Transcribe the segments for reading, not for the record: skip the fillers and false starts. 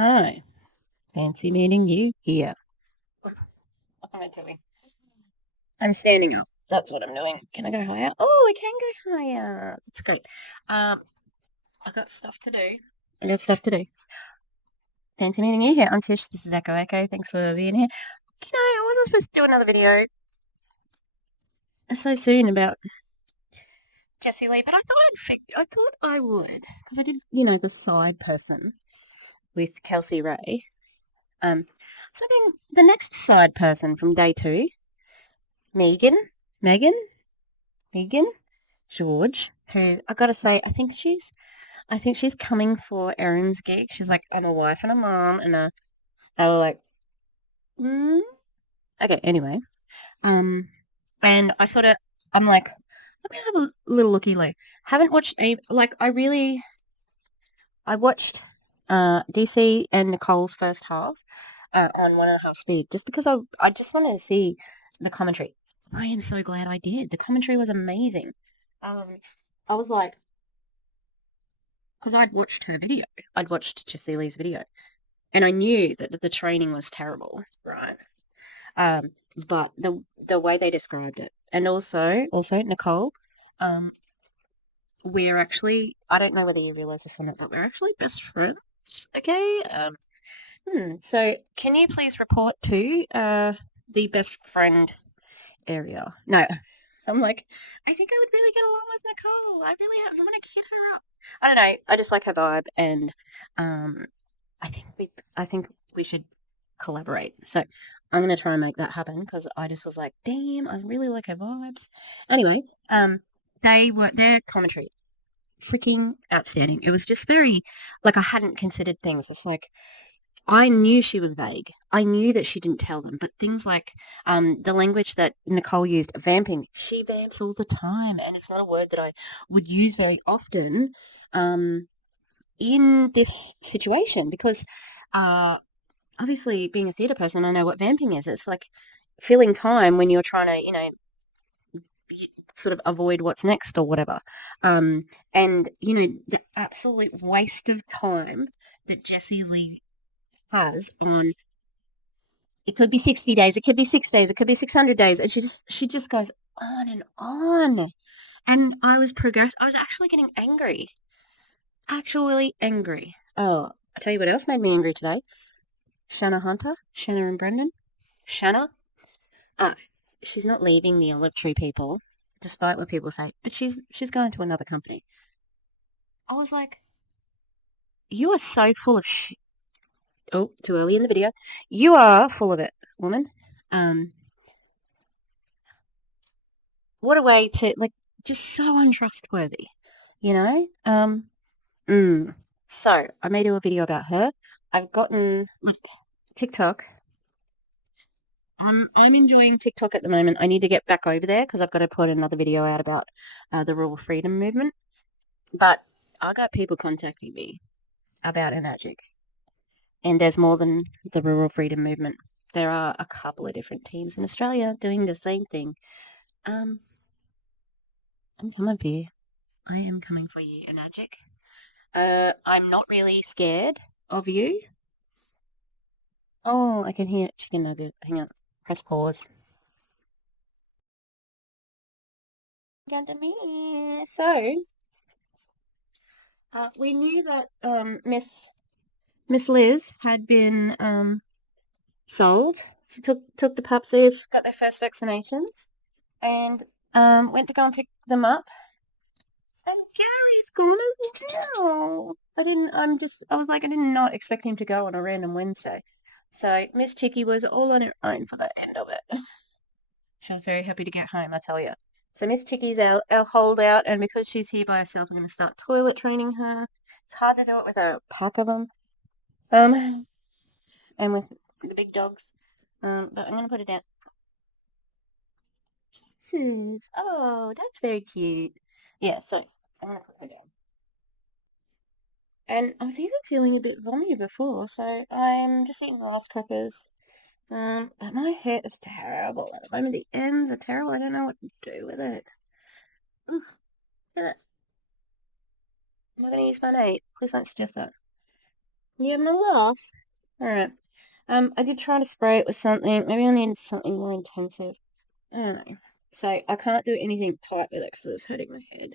Hi, fancy meeting you here. What am I doing? I'm standing up. That's what I'm doing. Can I go higher? Oh, I can go higher. That's great. Um, I got stuff to do. I got stuff to do. Fancy meeting you here. I'm Tish. This is Echo Echo. Thanks for being here. I wasn't supposed to do another video so soon about Jessie Lee, but I thought I would because I did, the side person with Kelsey Ray. Um, so then the next side person from day two, Megan, Megan, Megan, George, who I gotta say, I think she's coming for Erin's gig. She's like, I'm a wife and a mom, and I was like, mm? Okay, anyway, and I'm like, let me have a little looky. Like, haven't watched I watched DC and Nicole's first half on 1.5 speed just because I just wanted to see the commentary. I am so glad I did. The commentary was amazing. Um, I was like, because I'd watched her video. I'd watched Jessie Lee's video, and I knew that the training was terrible, right? But the way they described it, and also Nicole, um, we're actually I don't know whether you realize this or not, but we're actually best friends. Okay. So can you please report to the best friend area? No, I'm like, I think I would really get along with Nicole. I want to hit her up. I don't know. I just like her vibe, and um, I think we should collaborate. So I'm gonna try and make that happen because I just was like, damn, I really like her vibes. Anyway, their commentary freaking outstanding. It was just very like I hadn't considered things. It's like I knew she was vague. I knew that she didn't tell them, but things like the language that Nicole used, vamping, she vamps all the time, and it's not a word that I would use very often um, in this situation because uh, obviously being a theatre person, I know what vamping is. It's like filling time when you're trying to, sort of avoid what's next or whatever. And, the absolute waste of time that Jessie Lee has on it could be 60 days, it could be 6 days, it could be 600 days, and she just goes on and on. And I was actually getting angry. Actually angry. Oh, I tell you what else made me angry today. Shanna Hunter, Shanna and Brendan. Shanna, oh, she's not leaving the Olive Tree people, despite what people say, but she's going to another company. I was like, you are so full of oh, too early in the video. You are full of it, woman. Um, what a way to like just so untrustworthy, you know? Mm. So I may do a video about her. I've gotten look TikTok. I'm enjoying TikTok at the moment. I need to get back over there because I've got to put another video out about the rural freedom movement. But I got people contacting me about Enagic, and there's more than the rural freedom movement. There are a couple of different teams in Australia doing the same thing. Um, I'm coming for you. I am coming for you, Enagic. I'm not really scared of you. Oh, I can hear chicken nugget. Hang on. Press pause. Down to me. So, we knew that Miss Liz had been sold. She took the pups who've got their first vaccinations and went to go and pick them up. And Gary's gone as well. I was like, I did not expect him to go on a random Wednesday. So Miss Chicky was all on her own for the end of it. She was very happy to get home, I tell you. So Miss Chicky's our holdout, and because she's here by herself, I'm going to start toilet training her. It's hard to do it with a pack of them, and with the big dogs. But I'm going to put it down. Oh, that's very cute. Yeah, so I'm going to put her down. And I was even feeling a bit vommy before, so I'm just eating rice crackers. But my hair is terrible at the moment. The ends are terrible. I don't know what to do with it. Ugh, look at it. Am I going to use my 8? Please don't suggest that. You having a laugh? Alright. I did try to spray it with something. Maybe I need something more intensive. I don't know. So I can't do anything tight with it because it's hurting my head.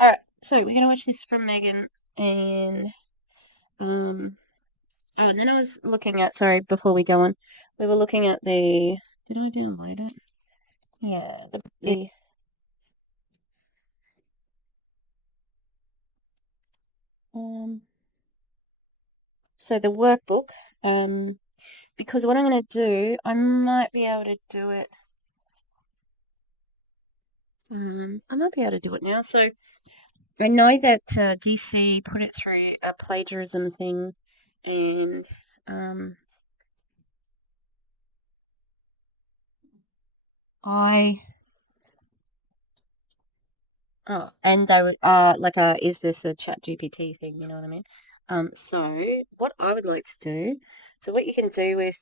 Alright, so we're gonna watch this from Megan and oh, and then I was looking at, sorry, before we go on, we were looking at did I download it? Yeah, um, so the workbook, because what I'm going to do, I might be able to do it, I might be able to do it now. So I know that DC put it through a plagiarism thing, and I Oh, and they were like is this a chat GPT thing, you know what I mean? So what I would like to do, so what you can do with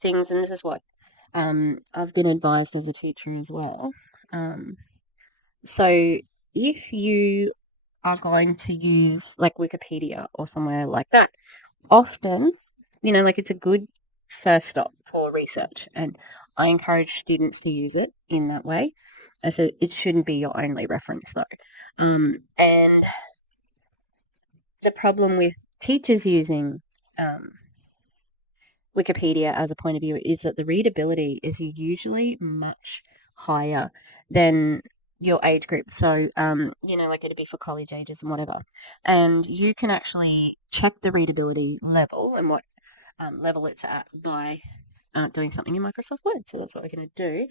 things, and this is what I've been advised as a teacher as well. Um, so if you are going to use like Wikipedia or somewhere like that, often, like it's a good first stop for research, and I encourage students to use it in that way. So it shouldn't be your only reference though. And the problem with teachers using Wikipedia as a point of view is that the readability is usually much higher than your age group. So, like it'd be for college ages and whatever. And you can actually check the readability level and what level it's at by doing something in Microsoft Word. So that's what we're going to do.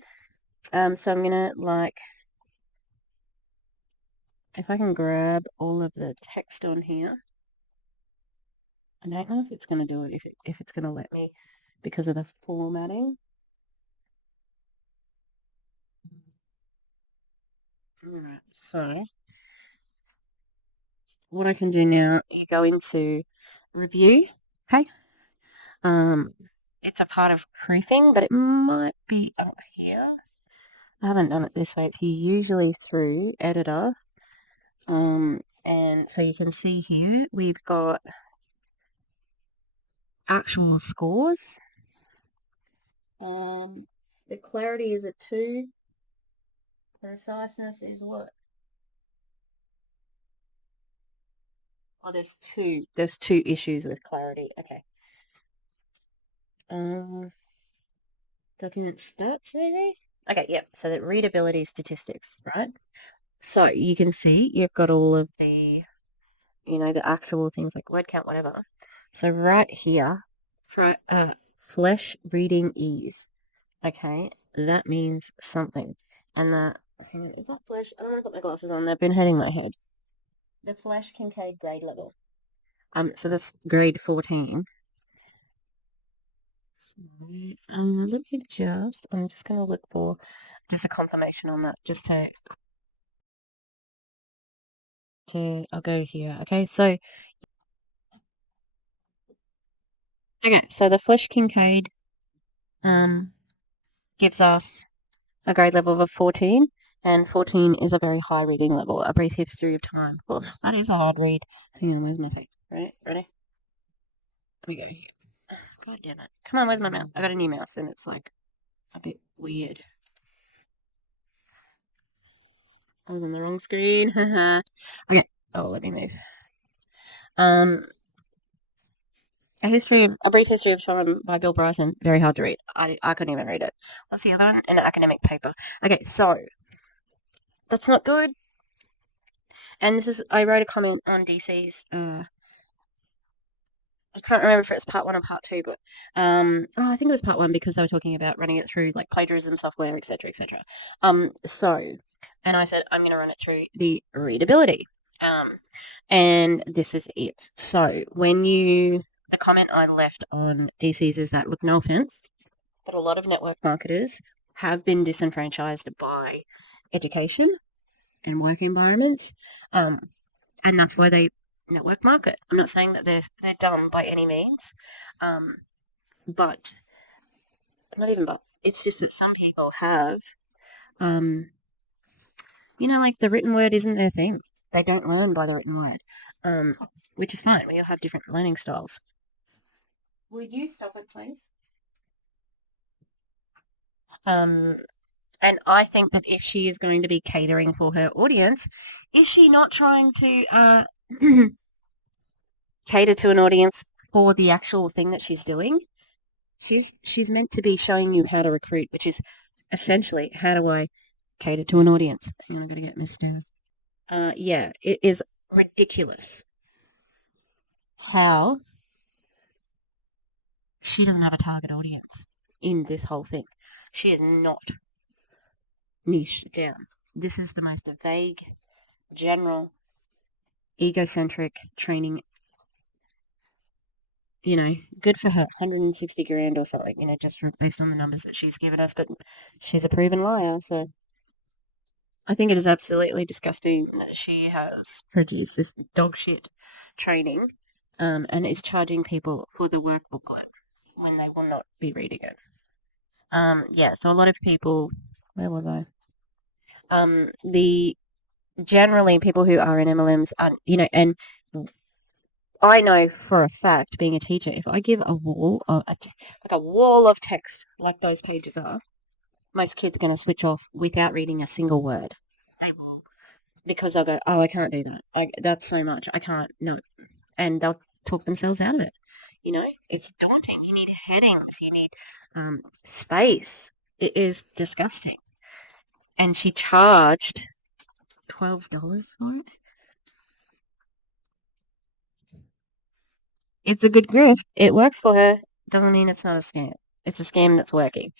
So I'm going to if I can grab all of the text on here. I don't know if it's going to do it, if it's going to let me because of the formatting. Alright, so what I can do now, you go into review, okay? Um, it's a part of proofing, but it might be up here. I haven't done it this way. It's usually through editor. And so you can see here, we've got actual scores. The clarity is a 2. Preciseness is what? Oh, there's two issues with clarity. Okay. Document stats, maybe? Okay, yep. So the readability statistics, right? So you can see you've got all of the actual things like word count, whatever. So right here, flesh reading ease. Okay, that means something. And hang on, is that flesh? I don't want to put my glasses on. They've been hurting my head. The flesh Kincaid grade level. So that's grade 14. So, let me I'm just going to look for just a confirmation on that, just I'll go here. Okay, so the Flesh Kincaid gives us a grade level of 14, and 14 is a very high reading level. A brief history of time. Oh, that is a hard read. Hang on, where's my face? Ready? Let me go here. God damn it. Come on, where's my mouse? I got a new mouse, and it's like a bit weird. I was on the wrong screen. Okay. Oh, let me move. A Brief History of Time by Bill Bryson. Very hard to read. I couldn't even read it. What's the other one? An academic paper. Okay, so that's not good. And I wrote a comment on DC's. I can't remember if it was part 1 or part 2, but I think it was part 1 because they were talking about running it through like plagiarism software, etc., etc. And I said I'm going to run it through the readability. And this is it. So the comment I left on DC's is that, look, no offense, but a lot of network marketers have been disenfranchised by education and work environments, and that's why they network market. I'm not saying that they're dumb by any means, but not even but. It's just that some people have, like the written word isn't their thing. They don't learn by the written word. which is fine. We all have different learning styles. Would you stop it, please? And I think that if she is going to be catering for her audience, is she not trying to cater to an audience for the actual thing that she's doing? She's meant to be showing you how to recruit, which is essentially how do I cater to an audience. Hang on, I'm gonna get Miss Stairs. Yeah, it is ridiculous how she doesn't have a target audience in this whole thing. She is not niched down. This is the most vague, general, egocentric training. Good for her. 160 grand or something, just based on the numbers that she's given us. But she's a proven liar, so I think it is absolutely disgusting that she has produced this dog shit training and is charging people for the work booklet when they will not be reading it. Yeah, so a lot of people, where was I? Generally people who are in MLMs are, and I know for a fact, being a teacher, if I give a wall of like a wall of text like those pages are, most kids are going to switch off without reading a single word. They will, because they'll go, "Oh, I can't do that. That's so much. I can't." No, and they'll talk themselves out of it. It's daunting. You need headings. You need space. It is disgusting. And she charged $12 for it. It's a good grift. It works for her. Doesn't mean it's not a scam. It's a scam that's working.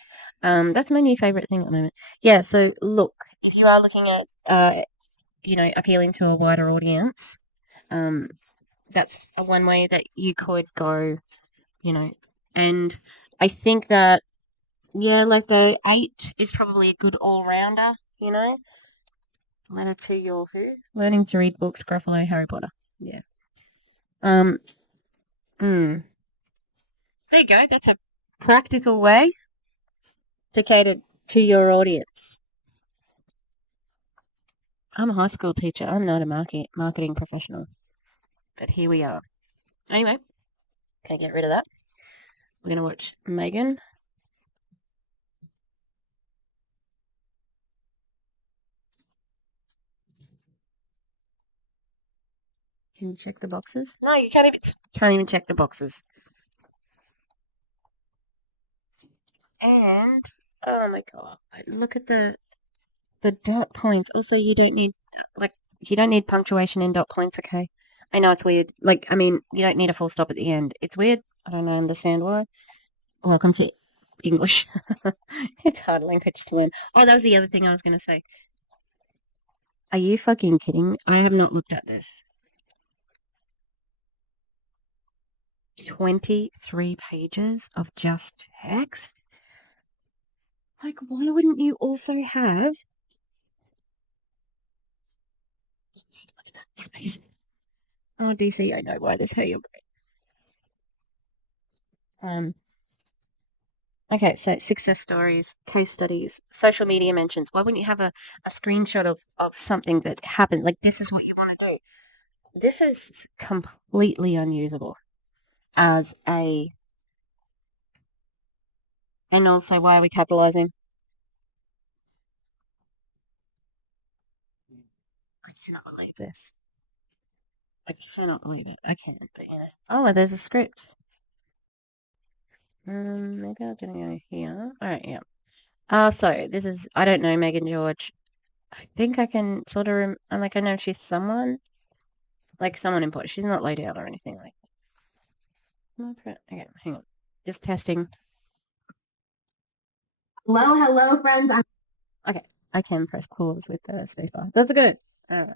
That's my new favorite thing at the moment. Yeah, so look, if you are looking at, appealing to a wider audience, that's one way that you could go, and I think that, yeah, like the 8 is probably a good all-rounder, Letter to your who? Learning to read books, Gruffalo, Harry Potter. Yeah. There you go. That's a practical way to cater to your audience. I'm a high school teacher. I'm not a marketing professional. But here we are. Anyway, can I get rid of that? We're going to watch Megan. Can you check the boxes? No, you can't even check the boxes. And, oh my god, look at the dot points. Also, you don't need punctuation in dot points, okay? I know it's weird. You don't need a full stop at the end. It's weird. I don't understand why. Welcome to English. It's hard language to learn. Oh, that was the other thing I was going to say. Are you fucking kidding me? I have not looked at this. 23 pages of just text? Like, why wouldn't you also have... Look at that space. Oh, DC, I know why this hurt your brain. Okay, so success stories, case studies, social media mentions. Why wouldn't you have a screenshot of something that happened? Like, this is what you want to do. This is completely unusable as a... And also, why are we capitalizing? I cannot believe this. I cannot believe it. I can't, but Oh, there's a script. Maybe I'm gonna go here. Alright, yeah. So this is, I don't know Megan George. I think I can sort of, I know she's someone important. She's not low down or anything like that. Okay, hang on. Just testing. Hello, friends. Okay, I can press pause with the spacebar. That's good. I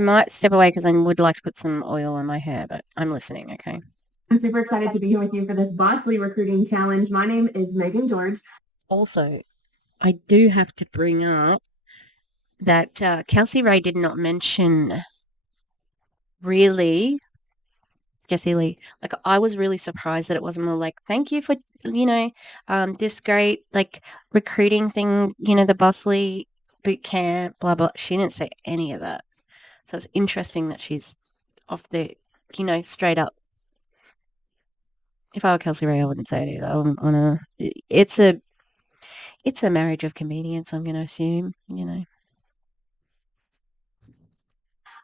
might step away because I would like to put some oil on my hair, but I'm listening, okay? I'm super excited to be here with you for this Bossly Recruiting Challenge. My name is Megan George. Also, I do have to bring up that Kelsey Ray did not mention really Jessie Lee. Like, I was really surprised that it wasn't more like, thank you for, this great, recruiting thing, the Bossly Bootcamp, blah, blah. She didn't say any of that. So it's interesting that she's off the, straight up. If I were Kelsey Ray, I wouldn't say that on a. It's a marriage of convenience. I'm going to assume.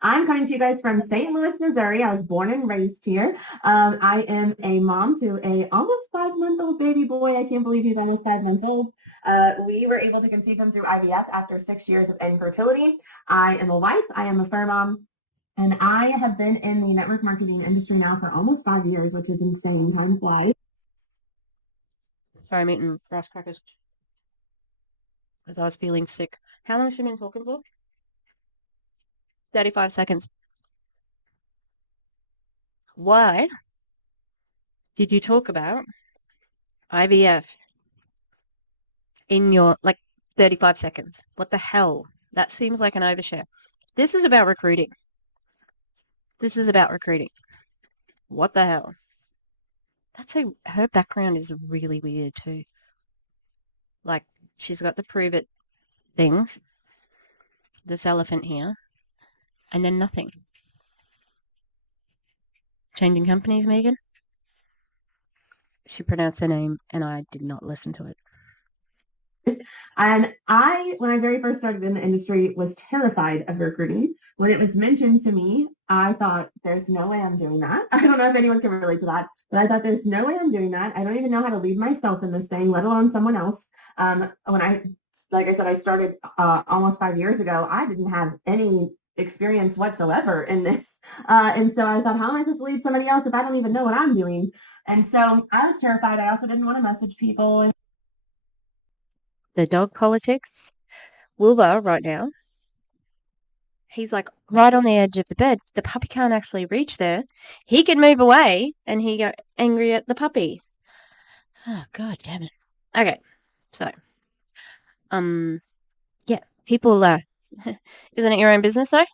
I'm coming to you guys from St. Louis, Missouri. I was born and raised here. I am a mom to a almost 5-month-old baby boy. I can't believe he's almost 5 months old. We were able to conceive him through IVF after 6 years of infertility. I am a wife. I am a fur mom. And I have been in the network marketing industry now for almost 5 years, which is insane. Time flies. Sorry, I'm eating rice crackers because I was feeling sick. How long has she been talking for? 35 seconds. Why did you talk about IVF in your, 35 seconds? What the hell? That seems like an overshare. This is about recruiting. This is about recruiting. What the hell? Her background is really weird too. Like, she's got the prove it things, this elephant here, and then nothing. Changing companies, Megan? She pronounced her name, and I did not listen to it. And when I very first started in the industry, was terrified of recruiting. When it was mentioned to me, I thought, there's no way I'm doing that. I don't know if anyone can relate to that, but I thought, there's no way I'm doing that. I don't even know how to lead myself in this thing, let alone someone else. Like I said, I started almost 5 years ago. I didn't have any experience whatsoever in this. And so I thought, how am I supposed to lead somebody else if I don't even know what I'm doing? And so I was terrified. I also didn't want to message people. The dog politics. Wilbur, right now, he's like right on the edge of the bed. The puppy can't actually reach there. He can move away, and he got angry at the puppy. Oh, God damn it. Okay, so, yeah, people, isn't it your own business, though?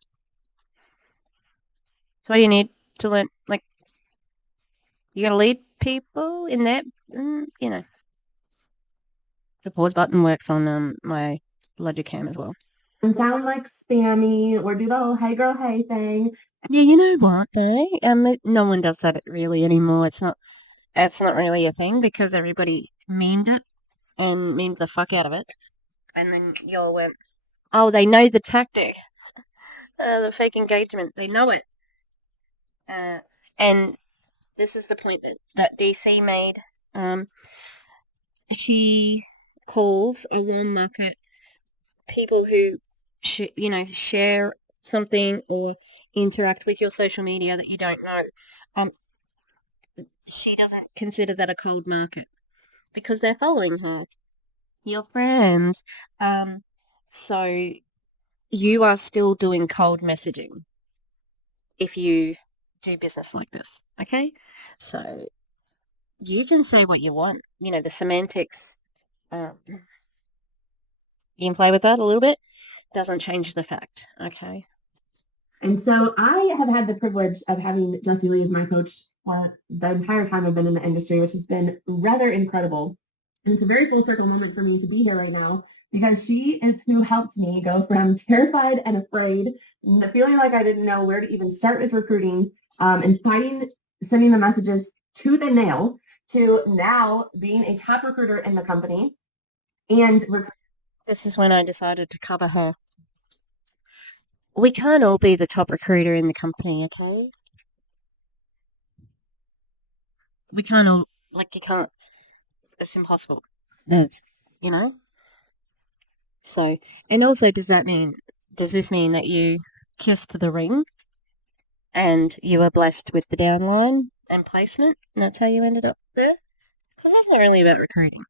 So what do you need to learn? Like, you gotta lead people in that, the pause button works on my Logicam as well. And sound like spammy or do the whole hey girl hey thing. Yeah, you know what though? No one does that really anymore. It's not really a thing because everybody memed it and memed the fuck out of it. And then you all went, oh, they know the tactic, the fake engagement. They know it. And this is the point that DC made. Um, he calls a warm market people who, share something or interact with your social media that you don't know. Um, she doesn't consider that a cold market because they're following her, your friends. So you are still doing cold messaging if you do business like this, okay? So you can say what you want. The semantics, you can play with that a little bit. Doesn't change the fact, okay? And so I have had the privilege of having Jessie Lee as my coach for the entire time I've been in the industry, which has been rather incredible. And it's a very full circle moment for me to be here right now because she is who helped me go from terrified and afraid, feeling like I didn't know where to even start with recruiting, and sending the messages to the nail, to now being a top recruiter in the company. And This is when I decided to cover her. We can't all be the top recruiter in the company, okay? We can't all, you can't. It's impossible. Yes. You know? So, and also, does this mean that you kissed the ring and you were blessed with the downline and placement, and that's how you ended up there? Because that's not really about recruiting.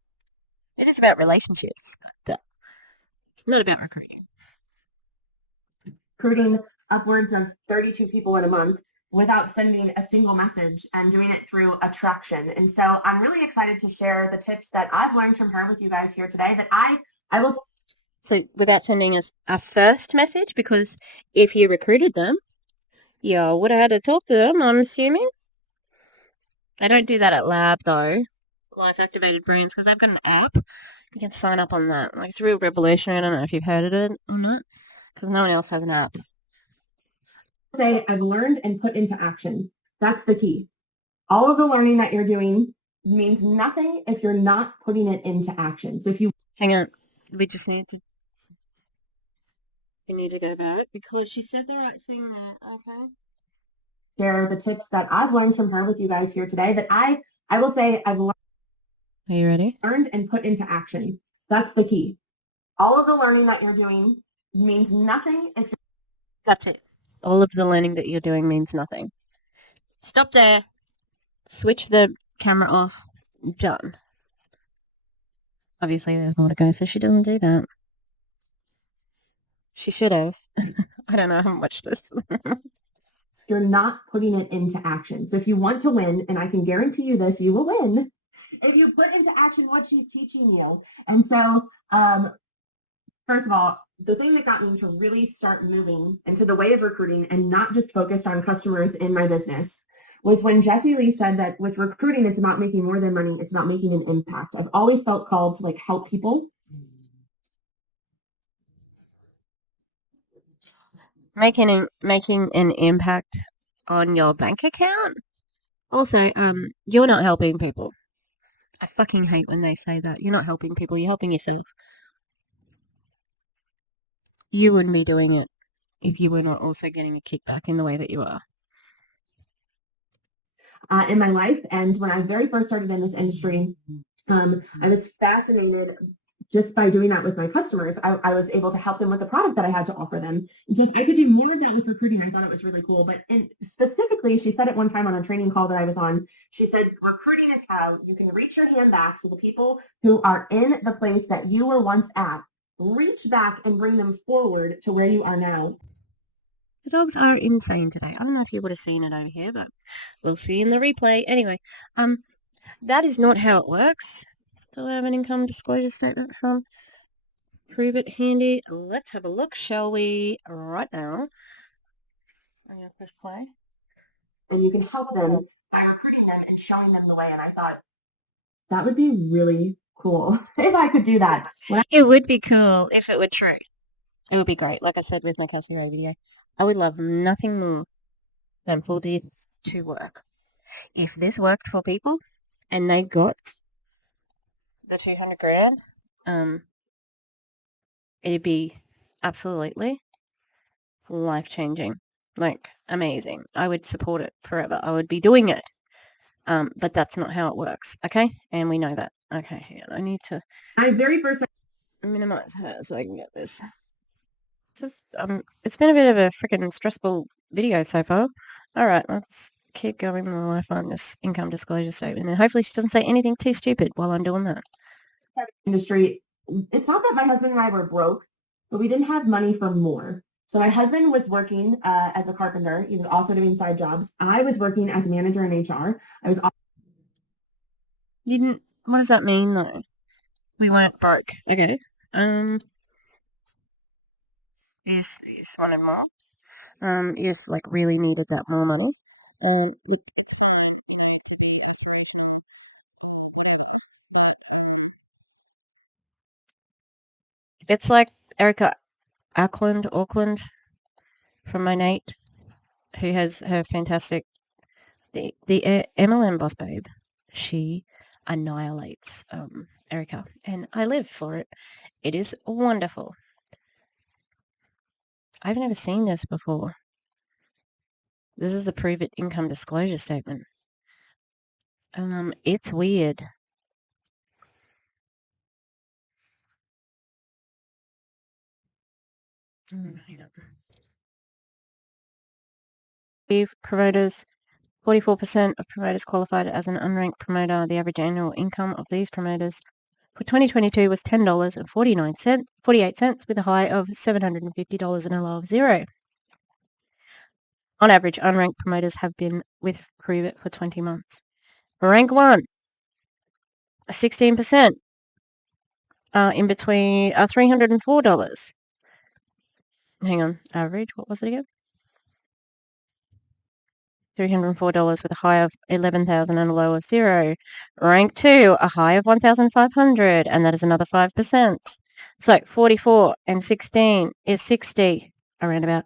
It is about relationships, but not about recruiting. Recruiting upwards of 32 people in a month without sending a single message and doing it through attraction. And so I'm really excited to share the tips that I've learned from her with you guys here today that I will. So without sending us a first message, because if you recruited them, you would have had to talk to them, I'm assuming. They don't do that at Lab, though. Life Activated Brands, because they've got an app. You can sign up on that. It's real revolutionary. I don't know if you've heard of it or not, because no one else has an app. Say I've learned and put into action. That's the key. All of the learning that you're doing means nothing if you're not putting it into action. So if you Hang on. We need to go back because she said the right thing there, okay? share the tips that I've learned from her with you guys here today, that I will say I've Are you ready? learned and put into action. That's the key. All of the learning that you're doing means nothing if That's it. All of the learning that you're doing means nothing. Stop there. Switch the camera off. Done. Obviously, there's more to go, so she doesn't do that. She should have. I don't know. I haven't watched this. you're not putting it into action. So if you want to win, and I can guarantee you this, you will win if you put into action what she's teaching you. And so, first of all, the thing that got me to really start moving into the way of recruiting and not just focused on customers in my business was when Jessie Lee said that with recruiting, it's about making more than money. It's about making an impact. I've always felt called to like help people. Making an impact on your bank account. Also, you're not helping people. I fucking hate when they say that. You're not helping people. You're helping yourself. You wouldn't be doing it if you were not also getting a kickback in the way that you are. In my life, and when I very first started in this industry, I was fascinated just by doing that with my customers. I was able to help them with the product that I had to offer them. And so if I could do more of that with recruiting, I thought it was really cool. But specifically, she said it one time on a training call that I was on. She said, recruiting is how you can reach your hand back to the people who are in the place that you were once at, reach back and bring them forward to where you are now. The dogs are insane today. I don't know if you would have seen it over here, but we'll see in the replay. Anyway, that is not how it works. Do I have an income disclosure statement from Prove It Handy? Let's have a look, shall we? Right now. I'm going to press play. And you can help them by recruiting them and showing them the way. And I thought that would be really cool if I could do that. It would be cool if it were true. It would be great. Like I said with my Kelsey Ray video, I would love nothing more than for this to work. If this worked for people and they got the 200 grand, it'd be absolutely life-changing, like amazing. I would support it forever. I would be doing it. But that's not how it works, okay? And we know that. Okay, hang on. I need to minimize her so I can get this. It's been a bit of a freaking stressful video so far. All right, let's keep going while I find this income disclosure statement, and hopefully she doesn't say anything too stupid while I'm doing that. Industry, it's not that my husband and I were broke, but we didn't have money for more. So my husband was working as a carpenter. He was also doing side jobs. I was working as a manager in HR. I was. You didn't. What does that mean though? We weren't broke. Okay. You just wanted more. You just like really needed that more money. It's like Erica Auckland from my Nate, who has her fantastic the MLM boss babe. She annihilates Erica, and I live for it. It is wonderful. I've never seen this before. This is the Prove It income disclosure statement. It's weird. Promoters, 44% of promoters qualified as an unranked promoter. The average annual income of these promoters for 2022 was $10.48 with a high of $750 and a low of $0. On average, unranked promoters have been with Prove It for 20 months. Rank 1, 16%, in between $304. Hang on, average, what was it again? $304 with a high of 11,000 and a low of 0. Rank 2, a high of 1,500, and that is another 5%. So 44 and 16 is 60, around about.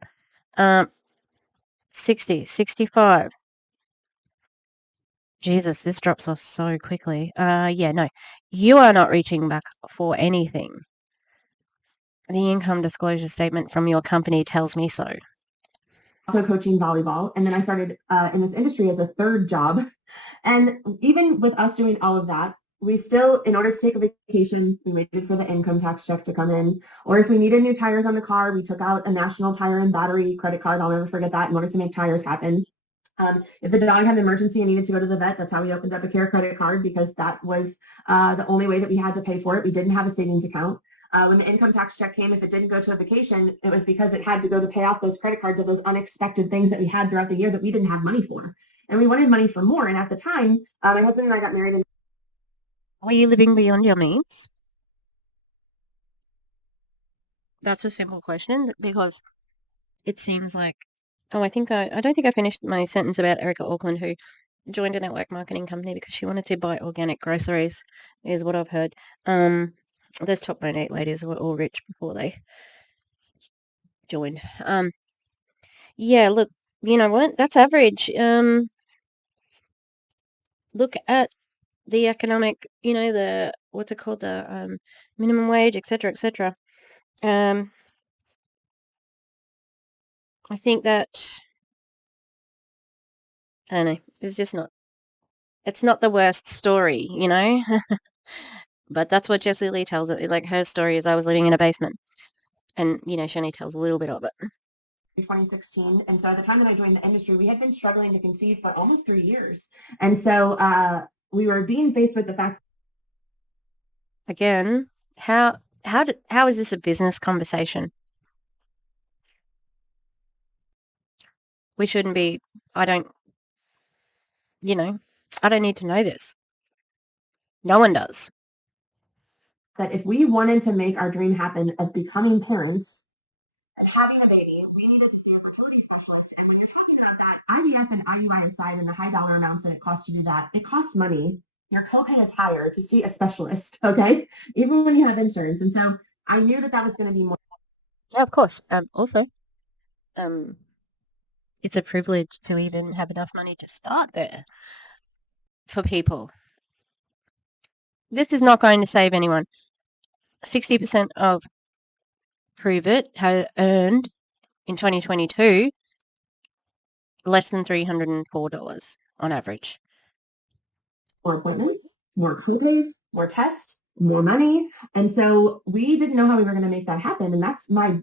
60, 65. Jesus, this drops off so quickly. Yeah, no. You are not reaching back for anything. The income disclosure statement from your company tells me so. Also coaching volleyball. And then I started in this industry as a third job. And even with us doing all of that, we still, in order to take a vacation, we waited for the income tax check to come in. Or if we needed new tires on the car, we took out a national tire and battery credit card. I'll never forget that in order to make tires happen. If the dog had an emergency and needed to go to the vet, that's how we opened up a care credit card because that was the only way that we had to pay for it. We didn't have a savings account. When the income tax check came, if it didn't go to a vacation, it was because it had to go to pay off those credit cards of those unexpected things that we had throughout the year that we didn't have money for. And we wanted money for more. And at the time, my husband and I got married. Were you living beyond your means? That's a simple question because it seems like, oh, I don't think I finished my sentence about Erica Auckland, who joined a network marketing company because she wanted to buy organic groceries, is what I've heard. Those top 8 ladies were all rich before they joined. Yeah, look, you know what? That's average. Look at the economic, the what's it called, the minimum wage, etc., etc. I think that I don't know. It's not the worst story, but that's what Jessie Lee tells it. Like her story is I was living in a basement, and Shani tells a little bit of it. 2016. And so at the time that I joined the industry, we had been struggling to conceive for almost 3 years. And so we were being faced with the fact. Again, how is this a business conversation? We shouldn't be. I don't. I don't need to know this. No one does. That if we wanted to make our dream happen of becoming parents and having a baby, we needed to see a fertility specialist. And when you're talking about that IVF and IUI aside and the high dollar amounts that it costs to do that, it costs money. Your copay is higher to see a specialist, okay? Even when you have insurance. And so I knew that was going to be more. Yeah, of course. Also, it's a privilege to even have enough money to start there for people. This is not going to save anyone. 60% of Prove It have earned in 2022 less than $304 on average. More appointments, more copays, more tests, more money. And so we didn't know how we were going to make that happen. And that's our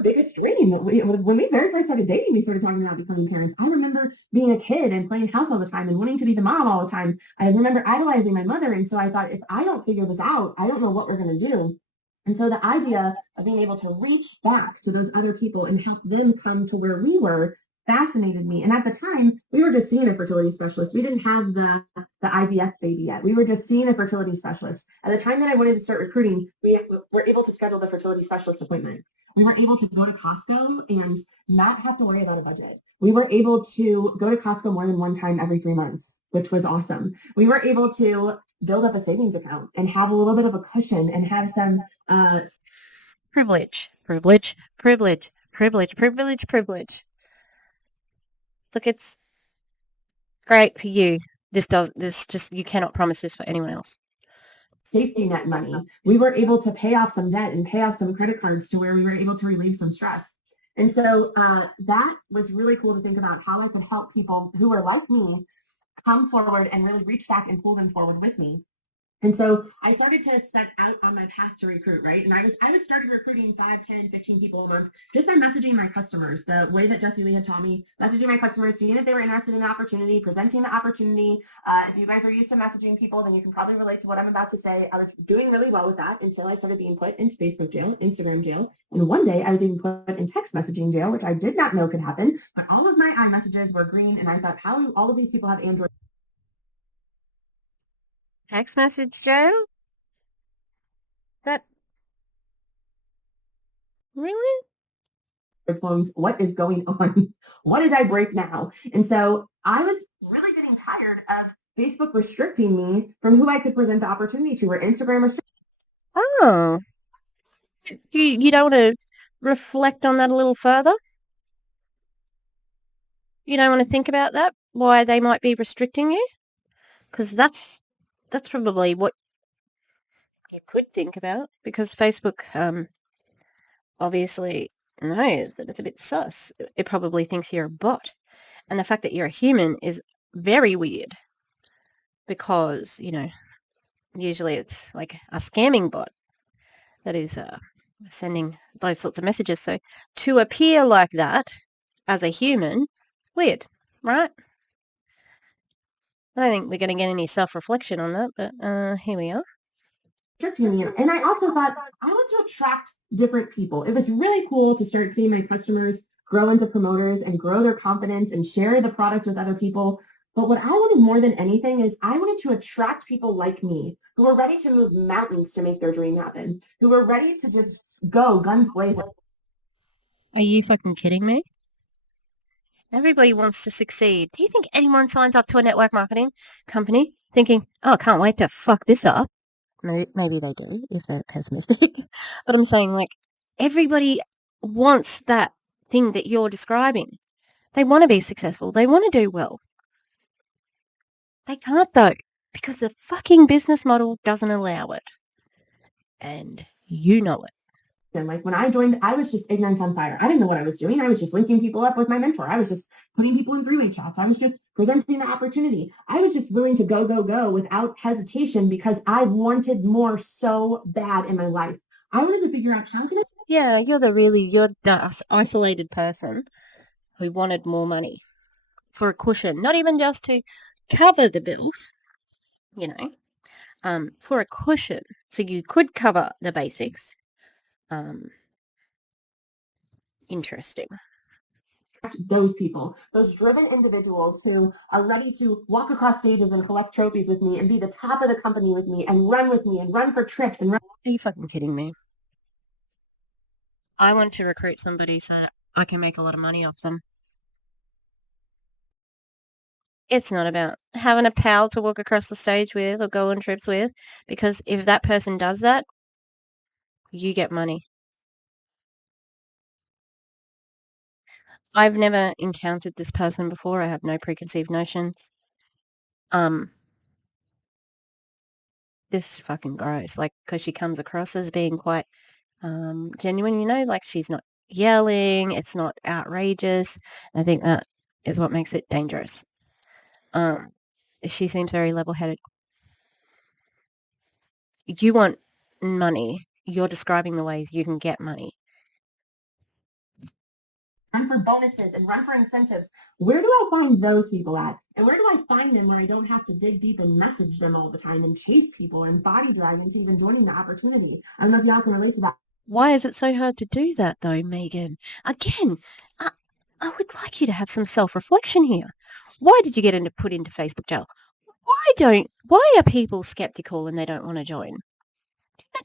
biggest dream. When we very first started dating, we started talking about becoming parents. I remember being a kid and playing house all the time and wanting to be the mom all the time. I remember idolizing my mother. And so I thought, if I don't figure this out, I don't know what we're going to do. And so the idea of being able to reach back to those other people and help them come to where we were fascinated me. And at the time, we were just seeing a fertility specialist. We didn't have the IVF baby yet. We were just seeing a fertility specialist. At the time that I wanted to start recruiting, we were able to schedule the fertility specialist appointment. We were able to go to Costco and not have to worry about a budget. We were able to go to Costco more than one time every 3 months, which was awesome. We were able to build up a savings account and have a little bit of a cushion and have some privilege, privilege, privilege, privilege, privilege, privilege. Look, it's great for you. You cannot promise this for anyone else. Safety net money. We were able to pay off some debt and pay off some credit cards to where we were able to relieve some stress. And so that was really cool to think about how I could help people who were like me come forward and really reach back and pull them forward with me. And so I started to set out on my path to recruit, right? And I was started recruiting 5, 10, 15 people a month just by messaging my customers, the way that Jessie Lee had taught me, messaging my customers, seeing if they were interested in the opportunity, presenting the opportunity. If you guys are used to messaging people, then you can probably relate to what I'm about to say. I was doing really well with that until I started being put into Facebook jail, Instagram jail. And one day I was even put in text messaging jail, which I did not know could happen. But all of my iMessages were green. And I thought, how do all of these people have Android? Text message jail? That really? Phones, what is going on? What did I break now? And so I was really getting tired of Facebook restricting me from who I could present the opportunity to, or Instagram restricting. Oh, you, you don't want to reflect on that a little further? You don't want to think about that, why they might be restricting you? Because that's probably what you could think about, because Facebook obviously knows that it's a bit sus. It probably thinks you're a bot. And the fact that you're a human is very weird because, usually it's like a scamming bot that is sending those sorts of messages. So to appear like that as a human, weird, right? I don't think we're going to get any self-reflection on that, but here we are. And I also thought I want to attract different people. It was really cool to start seeing my customers grow into promoters and grow their confidence and share the product with other people. But what I wanted more than anything is I wanted to attract people like me who were ready to move mountains to make their dream happen, who were ready to just go guns blazing. Are you fucking kidding me? Everybody wants to succeed. Do you think anyone signs up to a network marketing company thinking, oh, I can't wait to fuck this up? Maybe they do if they're pessimistic. But I'm saying, like, everybody wants that thing that you're describing. They want to be successful. They want to do well. They can't, though, because the fucking business model doesn't allow it. And you know it. And like when I joined, I was just ignorance on fire. I didn't know what I was doing. I was just linking people up with my mentor. I was just putting people in three-way chats. I was just presenting the opportunity. I was just willing to go, go, go without hesitation because I wanted more so bad in my life. I wanted to figure out how can I. Yeah, you're the isolated person who wanted more money for a cushion, not even just to cover the bills, for a cushion, so you could cover the basics. Interesting. Those people, those driven individuals who are ready to walk across stages and collect trophies with me and be the top of the company with me and run for trips and run. Are you fucking kidding me? I want to recruit somebody so that I can make a lot of money off them. It's not about having a pal to walk across the stage with or go on trips with, because if that person does that, you get money. I've never encountered this person before. I have no preconceived notions. This is fucking gross. Like, because she comes across as being quite genuine, like she's not yelling, it's not outrageous. I think that is what makes it dangerous. She seems very level-headed. You want money. You're describing the ways you can get money. Run for bonuses and run for incentives. Where do I find those people at? And where do I find them where I don't have to dig deep and message them all the time and chase people and body drag into even joining the opportunity? I don't know if y'all can relate to that. Why is it so hard to do that, though, Megan? Again, I would like you to have some self-reflection here. Why did you get put into Facebook jail? Why are people skeptical and they don't want to join?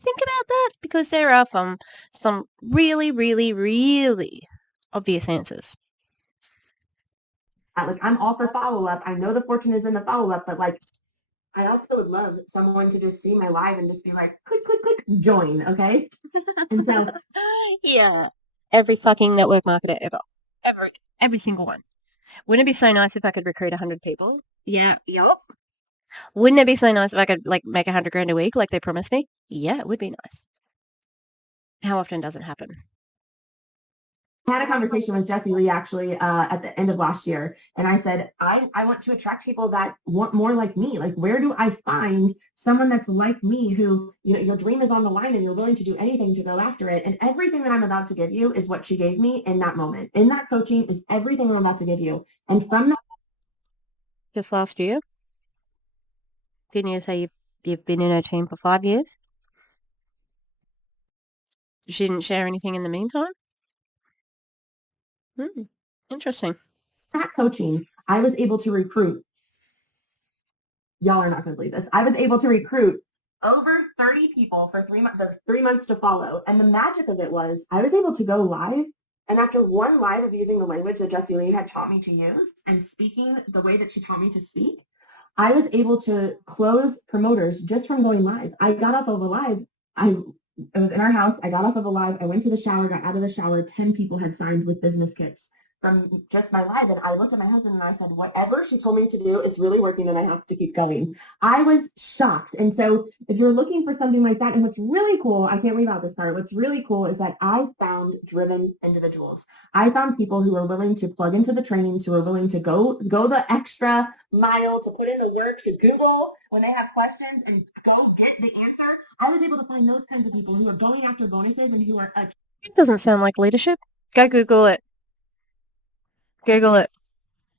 Think about that, because there are some really, really, really obvious answers. Like, I'm all for follow-up. I know the fortune is in the follow-up, but like, I also would love someone to just see my live and just be like, click, click, click, join, okay? And so, yeah, every fucking network marketer ever, every single one. Wouldn't it be so nice if I could recruit 100 people? Yeah, yup. Wouldn't it be so nice if I could like make 100 grand a week like they promised me? Yeah, it would be nice. How often does it happen? I had a conversation with Jessie Lee actually at the end of last year, and I said I want to attract people that want more like me. Like, where do I find someone that's like me who, your dream is on the line and you're willing to do anything to go after it? And everything that I'm about to give you is what she gave me in that moment. In that coaching is everything I'm about to give you. And from that, Just last year? Didn't you say you've been in a team for 5 years? She didn't share anything in the meantime? Interesting. that coaching, I was able to recruit. Y'all are not going to believe this. I was able to recruit over 30 people for 3 months, the 3 months to follow. And the magic of it was I was able to go live. And after one live of using the language that Jessie Lee had taught me to use and speaking the way that she taught me to speak, I was able to close promoters just from going live. I got off of a live. It was in our house. I got off of a live. I went to the shower, got out of the shower. 10 people had signed with business kits. from just my live. And I looked at my husband and I said, whatever she told me to do is really working and I have to keep going. I was shocked. And so if you're looking for something like that, and what's really cool, I can't leave out this part. What's really cool is that I found driven individuals. I found people who are willing to plug into the trainings, who are willing to go the extra mile, to put in the work, to Google when they have questions and go get the answer. I was able to find those kinds of people who are going after bonuses and who are It doesn't sound like leadership. Go Google it. Google it.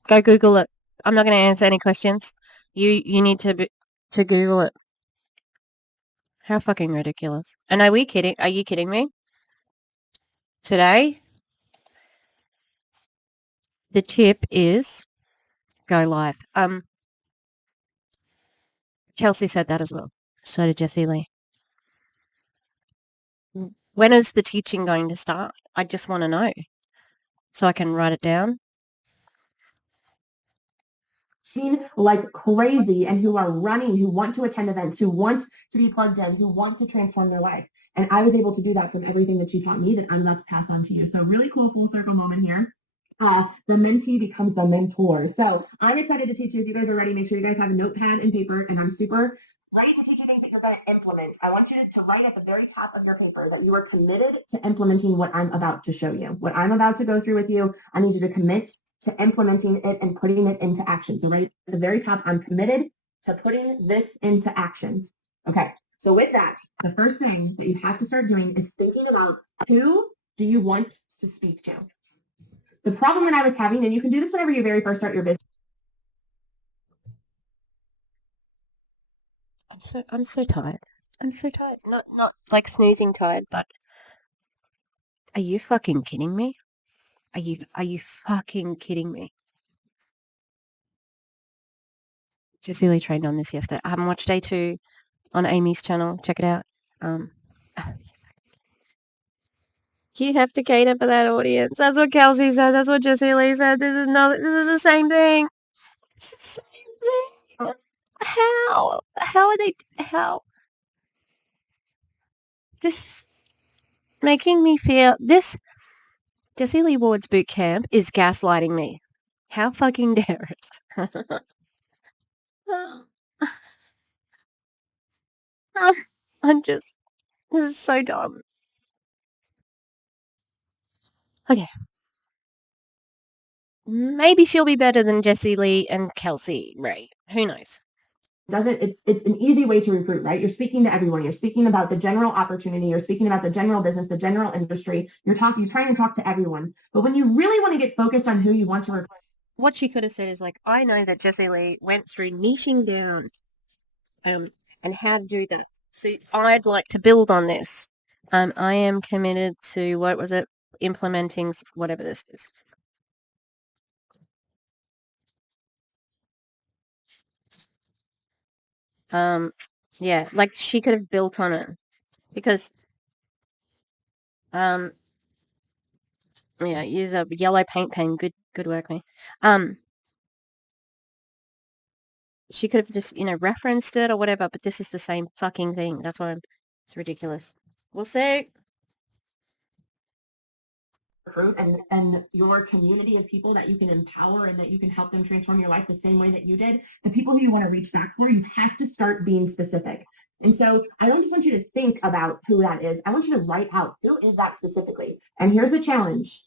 Go Google it. I'm not going to answer any questions. You need to Google it. How fucking ridiculous. And are we kidding? Are you kidding me? Today, the tip is go live. Kelsey said that as well. So did Jessie Lee. When is the teaching going to start? I just want to know so I can write it down. Like crazy and who are running, who want to attend events, who want to be plugged in, who want to transform their life. And I was able to do that from everything that you taught me that I'm about to pass on to you. So really cool full circle moment here. The mentee becomes the mentor. So I'm excited to teach you. If you guys are ready, make sure you guys have a notepad and paper. And I'm super ready to teach you things that you're going to implement. I want you to write at the very top of your paper that you are committed to implementing what I'm about to show you. What I'm about to go through with you, I need you to commit to implementing it and putting it into action. So right at the very top, I'm committed to putting this into action. Okay. So with that, the first thing that you have to start doing is thinking about who do you want to speak to? The problem that I was having, and you can do this whenever you very first start your business. I'm so tired. I'm so tired. Not like snoozing tired, but are you fucking kidding me? Are you fucking kidding me? Jessie Lee trained on this yesterday. I haven't watched day 2 on Amy's channel. Check it out. You have to cater for that audience. That's what Kelsey said. That's what Jessie Lee said. This is the same thing. It's the same thing. How? How are they? How? This making me feel this. Jessie Lee Ward's Bootcamp is gaslighting me. How fucking dare it? I'm just. This is so dumb. Okay. Maybe she'll be better than Jessie Lee and Kelsey Ray. Who knows? It's an easy way to recruit, right? You're speaking to everyone. You're speaking about the general opportunity. You're speaking about the general business, the general industry. You're trying to talk to everyone. But when you really want to get focused on who you want to recruit, What she could have said is like, I know that Jessie Lee went through niching down, and how to do that. So I'd like to build on this. I am committed to what was it? Implementing whatever this is. Yeah, like she could have built on it because yeah, use a yellow paint pen. Good work, me. She could have just referenced it or whatever, but this is the same fucking thing. That's why it's ridiculous. We'll see. recruit and your community of people that you can empower and that you can help them transform your life the same way that you did, the people who you want to reach back for, you have to start being specific. And so I don't just want you to think about who that is. I want you to write out who is that specifically. And here's the challenge.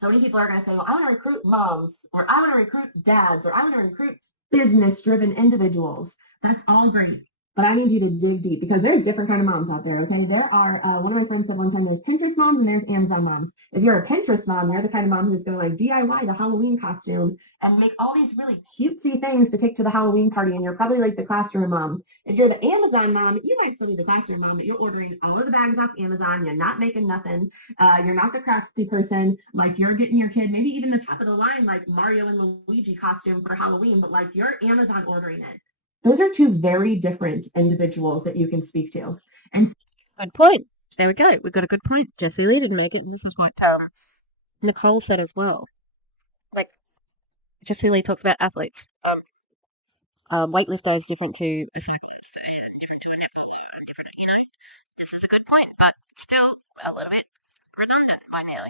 So many people are going to say, well, I want to recruit moms, or I want to recruit dads, or I want to recruit business-driven individuals. That's all great. But I need you to dig deep because there's different kind of moms out there, okay? There are, one of my friends said one time, there's Pinterest moms and there's Amazon moms. If you're a Pinterest mom, you're the kind of mom who's going to like DIY the Halloween costume and make all these really cutesy things to take to the Halloween party, and you're probably like the classroom mom. If you're the Amazon mom, you might still be the classroom mom, but you're ordering all of the bags off Amazon. You're not making nothing. You're not the crafty person. Like you're getting your kid, maybe even the top of the line, like Mario and Luigi costume for Halloween, but like you're Amazon ordering it. Those are two very different individuals that you can speak to. And good point. There we go. We got a good point. Jessie Lee didn't make it. And this is what Nicole said as well. Like Jessie Lee talks about athletes. Weightlifter is different to a cyclist, and different to a netballer, and different. This is a good point, but still a little bit redundant by now.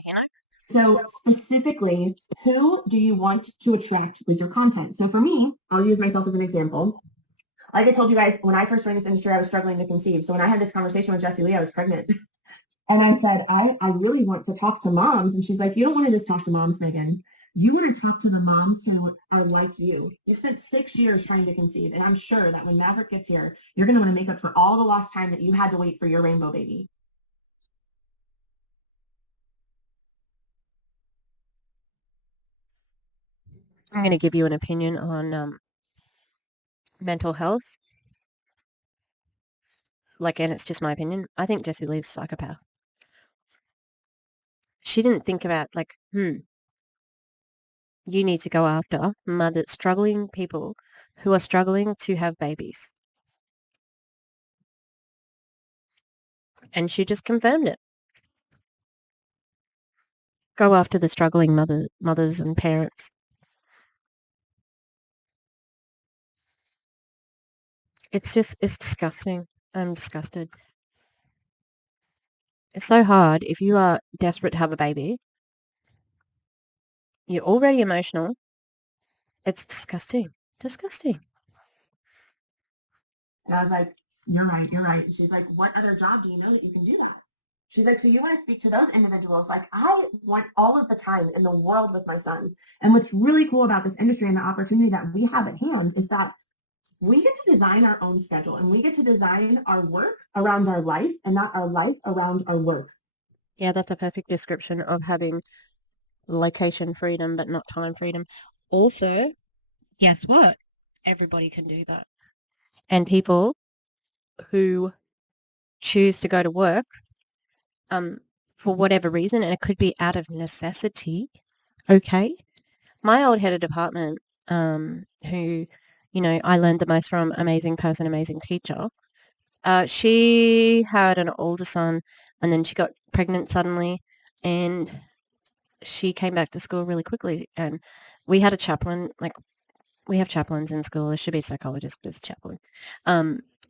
So specifically, who do you want to attract with your content? So for me, I'll use myself as an example. Like I told you guys, when I first joined this industry, I was struggling to conceive. So when I had this conversation with Jessie Lee, I was pregnant. And I said, I really want to talk to moms. And she's like, you don't want to just talk to moms, Megan. You want to talk to the moms who are like you. You spent 6 years trying to conceive. And I'm sure that when Maverick gets here, you're going to want to make up for all the lost time that you had to wait for your rainbow baby. I'm going to give you an opinion on mental health. Like, and it's just my opinion. I think Jessie Lee's a psychopath. She didn't think about, like, you need to go after struggling people who are struggling to have babies. And she just confirmed it. Go after the struggling mothers and parents. It's disgusting. I'm disgusted. It's so hard if you are desperate to have a baby. You're already emotional. It's disgusting. Disgusting. And I was like, you're right, you're right. And she's like, what other job do you know that you can do that? She's like, so you want to speak to those individuals? Like, I want all of the time in the world with my son. And what's really cool about this industry and the opportunity that we have at hand is that we get to design our own schedule and we get to design our work around our life and not our life around our work. Yeah, that's a perfect description of having location freedom, but not time freedom. Also, guess what? Everybody can do that. And people who choose to go to work for whatever reason, and it could be out of necessity, okay? My old head of department, who, I learned the most from, amazing person, amazing teacher, she had an older son and then she got pregnant suddenly and she came back to school really quickly. And we had a chaplain, like we have chaplains in school. There should be a psychologist, but there's a chaplain.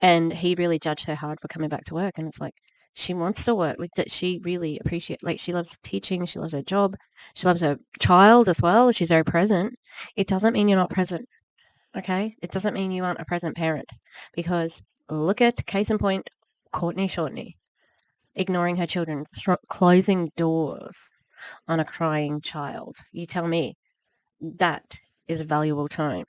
And he really judged her hard for coming back to work. And it's like, she wants to work, like that she really appreciates, like she loves teaching, she loves her job, she loves her child as well. She's very present. It doesn't mean you're not present, okay? It doesn't mean you aren't a present parent because look at case in point, Courtney Shortney, ignoring her children, closing doors on a crying child. You tell me that is a valuable time.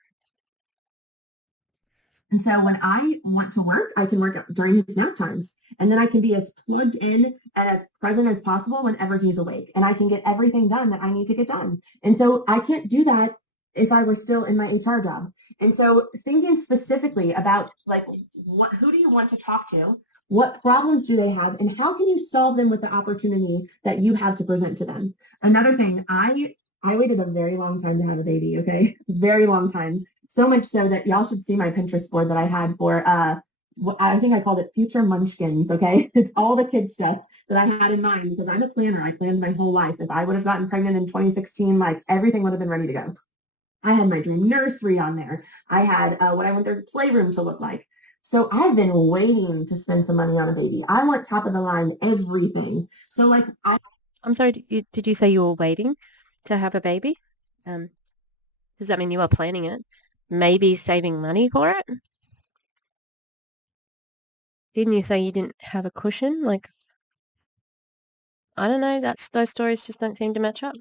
And so when I want to work, I can work during his nap times. And then I can be as plugged in and as present as possible whenever he's awake. And I can get everything done that I need to get done. And so I can't do that if I were still in my HR job. And so thinking specifically about like who do you want to talk to? What problems do they have? And how can you solve them with the opportunity that you have to present to them? Another thing, I waited a very long time to have a baby, okay? Very long time. So much so that y'all should see my Pinterest board that I had for I think I called it future munchkins, okay? It's all the kid stuff that I had in mind because I'm a planner. I planned my whole life. If I would have gotten pregnant in 2016, like everything would have been ready to go. I had my dream nursery on there. I had what I want their playroom to look like. So I've been waiting to spend some money on a baby. I want top of the line everything. So like I'm sorry, did you say you were waiting to have a baby? Does that mean you are planning it? Maybe saving money for it? Didn't you say you didn't have a cushion? Like, I don't know, those stories just don't seem to match up.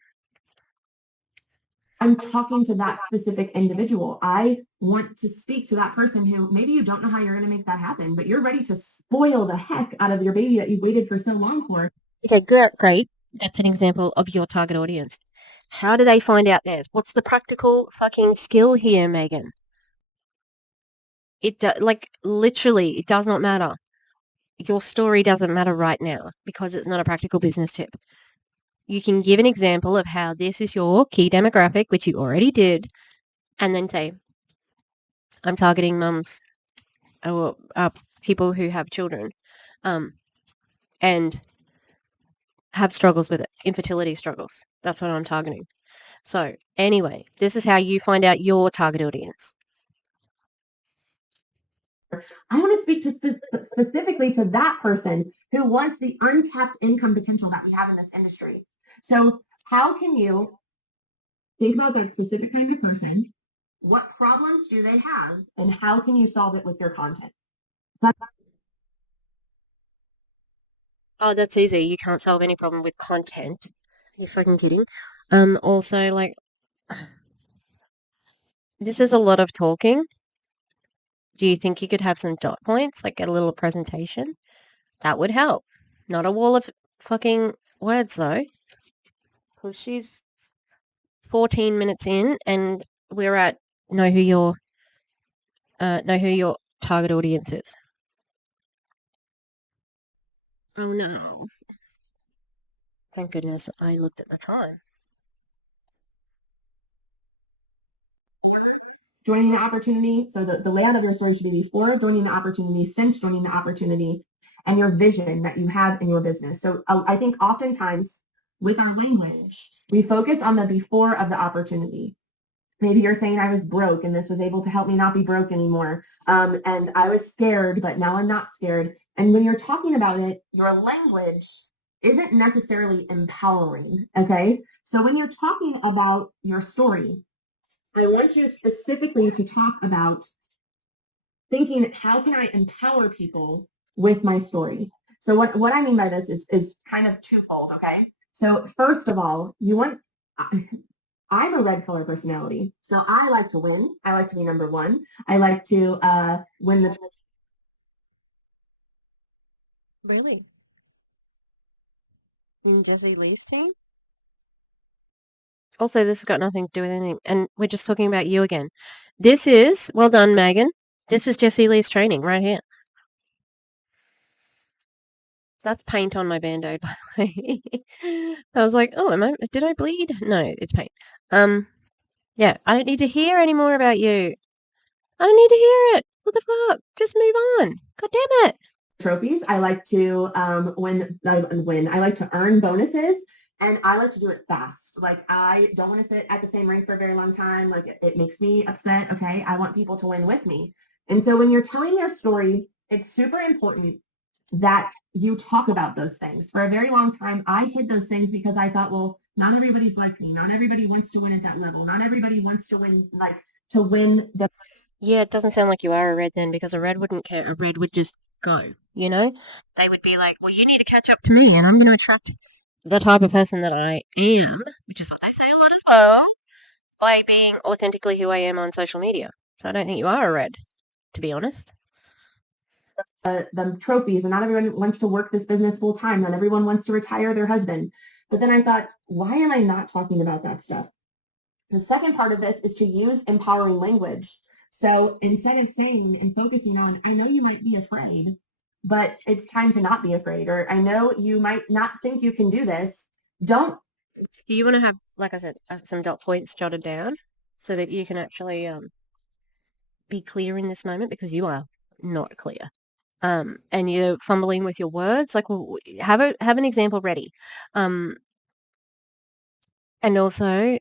I'm talking to that specific individual. I want to speak to that person who maybe you don't know how you're going to make that happen, but you're ready to spoil the heck out of your baby that you've waited for so long for. Okay, great. That's an example of your target audience. How do they find out theirs? What's the practical fucking skill here, Megan? Like literally, it does not matter. Your story doesn't matter right now because it's not a practical business tip. You can give an example of how this is your key demographic, which you already did, and then say, I'm targeting mums or people who have children and have struggles with it, infertility struggles. That's what I'm targeting. So anyway, this is how you find out your target audience. I want to speak to specifically to that person who wants the uncapped income potential that we have in this industry. So How can you think about that specific kind of person? What problems do they have? And how can you solve it with your content? Oh, that's easy. You can't solve any problem with content. You're fucking kidding. Also, like, this is a lot of talking. Do you think you could have some dot points, like get a little presentation? That would help. Not a wall of fucking words, though. Because she's 14 minutes in and we're at know who your target audience is. Oh no. Thank goodness I looked at the time. Joining the opportunity. So the layout of your story should be before joining the opportunity, since joining the opportunity, and your vision that you have in your business. So I think oftentimes with our language, we focus on the before of the opportunity. Maybe you're saying I was broke and this was able to help me not be broke anymore. And I was scared, but now I'm not scared. And when you're talking about it, your language isn't necessarily empowering. Okay. So when you're talking about your story, I want you specifically to talk about thinking, how can I empower people with my story? So what I mean by this is kind of twofold, okay? So first of all, I'm a red color personality. So I like to win. I like to be number one. I like to win the Really? In Jessie Lee's team? Also, this has got nothing to do with anything. And we're just talking about you again. This is, well done, Megan. This is Jessie Lee's training right here. That's paint on my Band-Aid, by the way. I was like, oh, did I bleed? No, it's paint. Yeah, I don't need to hear any more about you. I don't need to hear it. What the fuck? Just move on. God damn it. trophies. I like to win. I like to earn bonuses, and I like to do it fast. Like I don't want to sit at the same rank for a very long time. Like it makes me upset. Okay, I want people to win with me. And so when you're telling your story, it's super important that you talk about those things. For a very long time, I hid those things because I thought, well, not everybody's like me. Not everybody wants to win at that level. Not everybody wants to win the. Yeah, it doesn't sound like you are a red then, because a red wouldn't care. A red would just go, you know? They would be like, well, you need to catch up to me, and I'm going to attract the type of person that I am, which is what they say a lot as well, by being authentically who I am on social media. So I don't think you are a red, to be honest. The trophies, and not everyone wants to work this business full time. Not everyone wants to retire their husband. But then I thought, why am I not talking about that stuff? The second part of this is to use empowering language. So instead of saying and focusing on, I know you might be afraid, but it's time to not be afraid, or I know you might not think you can do this. Don't. You want to have, like I said, some dot points jotted down so that you can actually be clear in this moment, because you are not clear. And you're fumbling with your words. Like, well, have an example ready. And also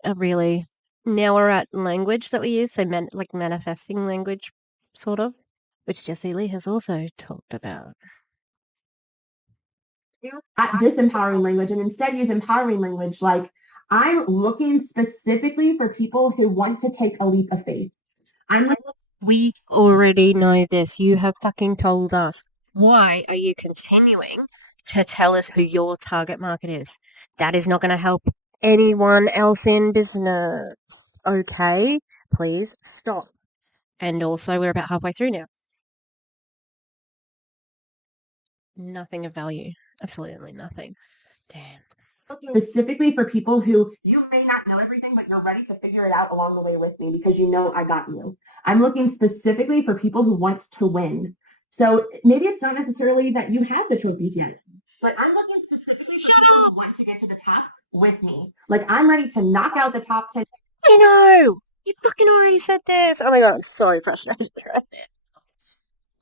now we're at language that we use, so like manifesting language, sort of, which Jessie Lee has also talked about. Not disempowering language, and instead use empowering language like, I'm looking specifically for people who want to take a leap of faith. We already know this. You have fucking told us. Why are you continuing to tell us who your target market is? That is not going to help anyone else in business. Okay? Please stop. And also, we're about halfway through now. Nothing of value. Absolutely nothing. Damn. Specifically for people who you may not know everything, but you're ready to figure it out along the way with me because you know I got you. I'm looking specifically for people who want to win. So maybe it's not necessarily that you have the trophies yet, but I'm looking specifically for people who want to get to the top with me. Like I'm ready to knock out the top 10. I know! You fucking already said this! Oh my god, I'm so frustrated right now.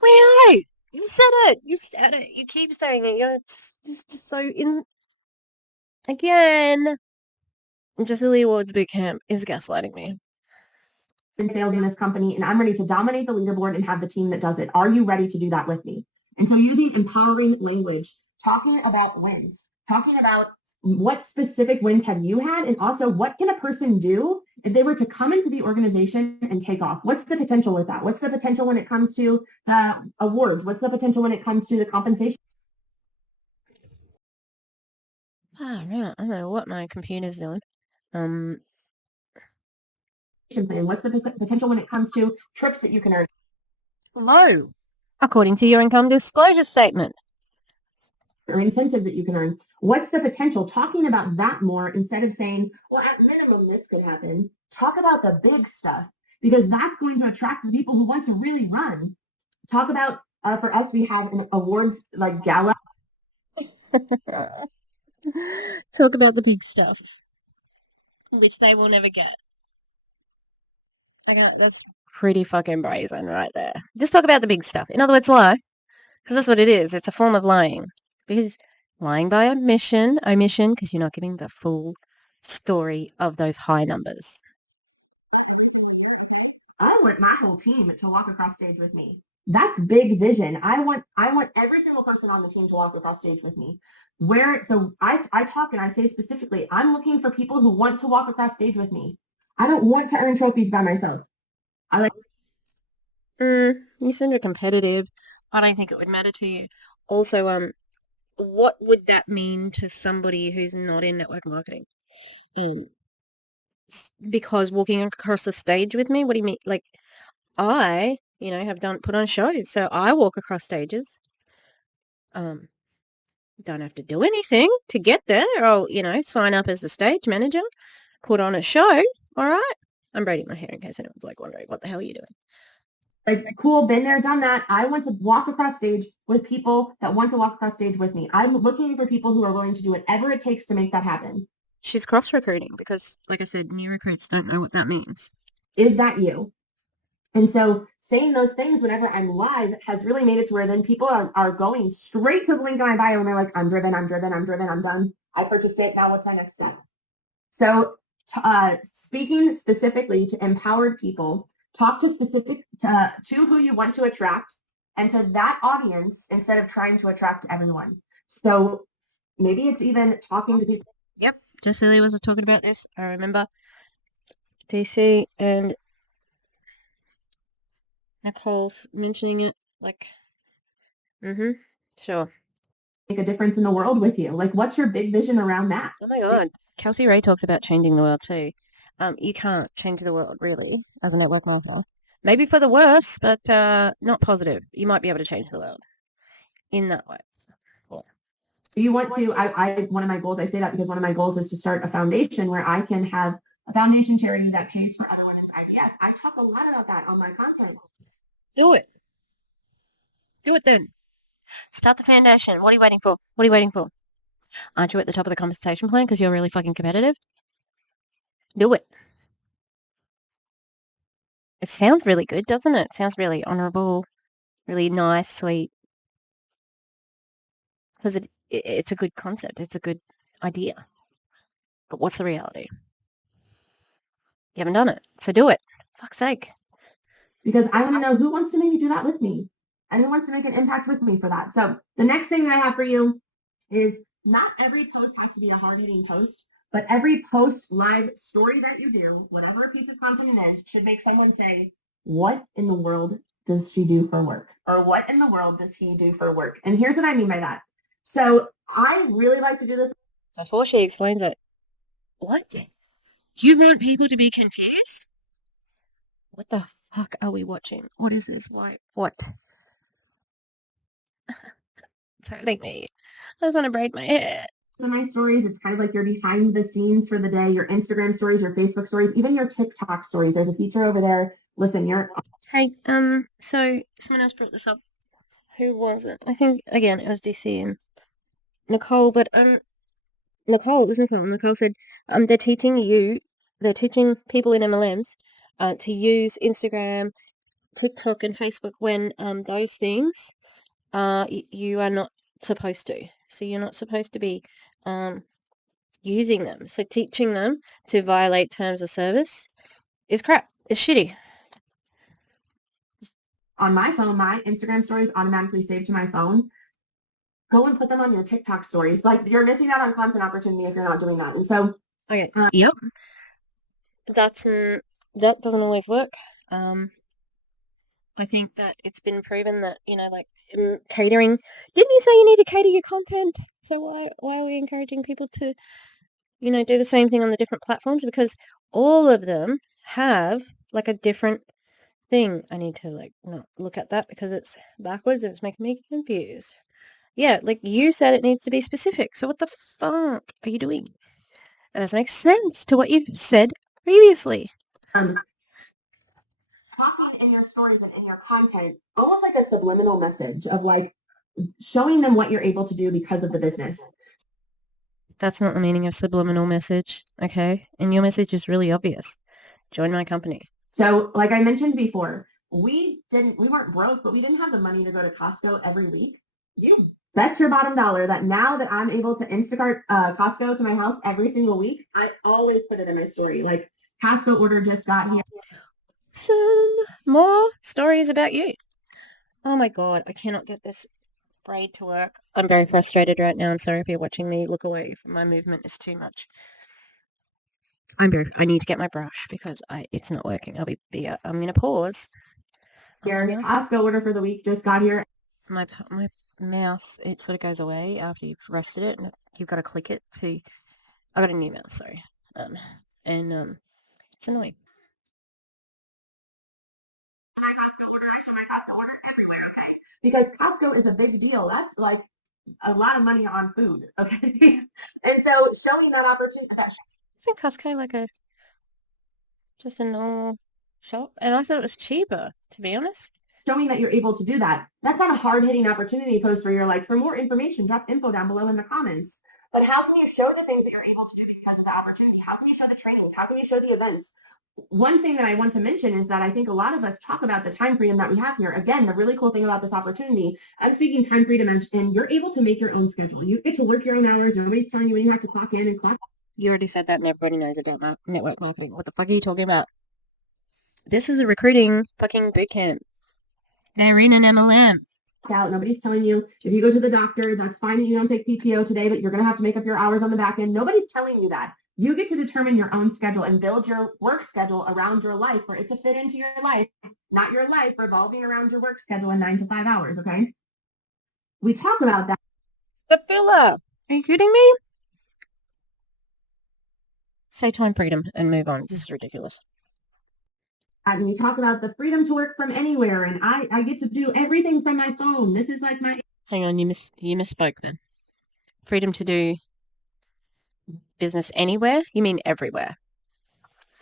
Wait, no! You said it! You said it! You keep saying it. You're just so in... Again! Jessie Lee Ward's Bootcamp is gaslighting me. In sales in this company, and I'm ready to dominate the leaderboard and have the team that does it. Are you ready to do that with me? And so using empowering language, talking about wins, talking about what specific wins have you had? And also, what can a person do if they were to come into the organization and take off? What's the potential with that? What's the potential when it comes to awards? What's the potential when it comes to the compensation? Right. I don't know what my computer's doing. Plan? What's the potential when it comes to trips that you can earn? Low, according to your income disclosure statement. Or incentives that you can earn. What's the potential? Talking about that more instead of saying, well, at minimum, this could happen. Talk about the big stuff because that's going to attract the people who want to really run. Talk about, for us, we have an awards like gala. Talk about the big stuff, which they will never get. Okay, that's pretty fucking brazen right there. Just talk about the big stuff. In other words, lie. Because that's what it is. It's a form of lying. Because lying by omission, because you're not giving the full story of those high numbers. I want my whole team to walk across stage with me. That's big vision. I want every single person on the team to walk across stage with me. I talk and I say specifically, I'm looking for people who want to walk across stage with me. I don't want to earn trophies by myself. I like You seem competitive. I don't think it would matter to you. Also, what would that mean to somebody who's not in network marketing? Because walking across the stage with me, what do you mean? Like, I, have put on shows, so I walk across stages. Don't have to do anything to get there. I'll, sign up as the stage manager, put on a show. All right. I'm braiding my hair in case anyone's like wondering what the hell are you doing. Cool, been there, done that. I want to walk across stage with people that want to walk across stage with me. I'm looking for people who are willing to do whatever it takes to make that happen. She's cross recruiting because, like I said, new recruits don't know what that means. Is that you? And so saying those things whenever I'm live has really made it to where then people are going straight to the link in my bio and they're like, I'm driven, I'm done. I purchased it. Now what's my next step? So speaking specifically to empowered people, talk to who you want to attract and to that audience instead of trying to attract everyone. So maybe it's even talking to people. Yep. Jessie was talking about this. I remember DC and Nicole's mentioning it. Like, sure. Make a difference in the world with you. Like, what's your big vision around that? Oh my God. Kelsey Ray talks about changing the world too. You can't change the world really as a network marketer. Maybe for the worse, but not positive. You might be able to change the world in that way. Cool. You want to, one of my goals, I say that because one of my goals is to start a foundation where I can have a foundation charity that pays for other women's IVF. I talk a lot about that on my content. Do it. Do it then. Start the foundation. What are you waiting for? What are you waiting for? Aren't you at the top of the compensation plan because you're really fucking competitive? Do it. It sounds really good, doesn't it? It sounds really honourable, really nice, sweet. Because it's a good concept. It's a good idea. But what's the reality? You haven't done it. So do it. Fuck's sake. Because I want to know who wants to maybe do that with me and who wants to make an impact with me for that. So the next thing that I have for you is not every post has to be a hard-hitting post, but every post, live story that you do, whatever piece of content it is, should make someone say, what in the world does she do for work? Or what in the world does he do for work? And here's what I mean by that. So I really like to do this. Before she explains it, what? Do you want people to be confused? What the fuck are we watching? What is this? Why? What? It's hurting me. I just want to braid my hair. In my stories, it's kind of like your behind the scenes for the day, your Instagram stories, your Facebook stories, even your TikTok stories. There's a feature over there. Listen, Hey, so someone else brought this up. Who was it? I think, again, it was DC and Nicole, but, Nicole, it was Nicole. Nicole said, they're teaching people in MLMs, to use Instagram, TikTok and Facebook when those things you are not supposed to. So you're not supposed to be using them. So teaching them to violate terms of service is crap. It's shitty. On my phone, my Instagram stories automatically saved to my phone. go and put them on your TikTok stories. Like you're missing out on content opportunity if you're not doing that. And so, Okay. Yep. That's that doesn't always work. I think that it's been proven that, like catering. Didn't you say you need to cater your content? So why are we encouraging people to, do the same thing on the different platforms? Because all of them have like a different thing. I need to like not look at that because it's backwards and it's making me confused. Yeah, like you said, it needs to be specific. So what the fuck are you doing? That doesn't make sense to what you've said previously. talking in your stories and in your content, almost like a subliminal message of like showing them what you're able to do because of the business. That's not the meaning of subliminal message, okay? And your message is really obvious. Join my company. So, like I mentioned before, we weren't broke, but we didn't have the money to go to Costco every week. Yeah. That's your bottom dollar. That now that I'm able to Instacart Costco to my house every single week, I always put it in my story. Like Costco order just got here. Some more stories about you. Oh my god, I cannot get this braid to work. I'm very frustrated right now. I'm sorry if you're watching me look away. My movement is too much. I need to get my brush because it's not working. I'm gonna pause. Here, Costco order for the week just got here. My mouse, it sort of goes away after you've rested it, and you've got to click it to. I got a new mouse, sorry. It's annoying. Because Costco is a big deal. That's like a lot of money on food. Okay. And so showing that opportunity, Isn't Costco like just a normal shop? And I thought it was cheaper, to be honest. showing that you're able to do that. That's not a hard hitting opportunity post where you're like, for more information, drop info down below in the comments. But how can you show the things that you're able to do because of the opportunity? How can you show the trainings? How can you show the events? One thing that I want to mention is that I think a lot of us talk about the time freedom that we have here. Again, the really cool thing about this opportunity, I'm speaking time freedom, and you're able to make your own schedule. You get to work your own hours. Nobody's telling you when you have to clock in and clock. You already said that and everybody knows about network marketing. What the fuck are you talking about? This is a recruiting fucking bootcamp. They're in an MLM. Out. Nobody's telling you if you go to the doctor, that's fine that you don't take PTO today, but you're going to have to make up your hours on the back end. Nobody's telling you that. You get to determine your own schedule and build your work schedule around your life for it to fit into your life, not your life revolving around your work schedule in 9 to 5 hours. Okay. We talk about that. The filler. Are you kidding me? Say time freedom and move on. This is ridiculous. And we talk about the freedom to work from anywhere, and I get to do everything from my phone. This is like my. Hang on, you misspoke then. Freedom to do business anywhere? You mean everywhere?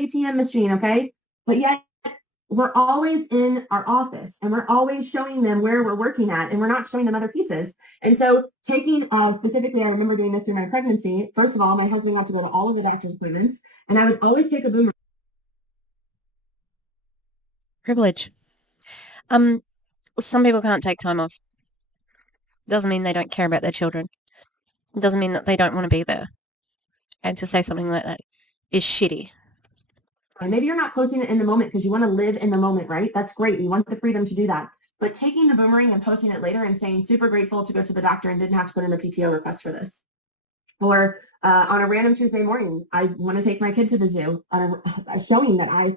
ATM machine, okay? But yet we're always in our office and we're always showing them where we're working at and we're not showing them other pieces. And so taking specifically, I remember doing this during my pregnancy. First of all, my husband got to go to all of the doctor's appointments and I would always take a boomerang. Privilege. Some people can't take time off. Doesn't mean they don't care about their children. It doesn't mean that they don't want to be there. And to say something like that is shitty. And maybe you're not posting it in the moment because you want to live in the moment, right? That's great. You want the freedom to do that. But taking the boomerang and posting it later and saying, super grateful to go to the doctor and didn't have to put in a PTO request for this. Or on a random Tuesday morning, I want to take my kid to the zoo. Showing that I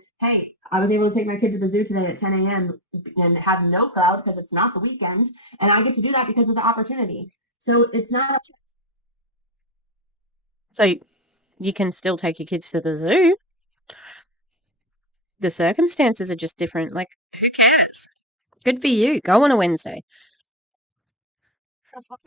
was able to take my kid to the zoo today at 10 a.m. and have no crowd because it's not the weekend. And I get to do that because of the opportunity. So it's not. So you can still take your kids to the zoo. The circumstances are just different. Like, who cares? Good for you. Go on a Wednesday.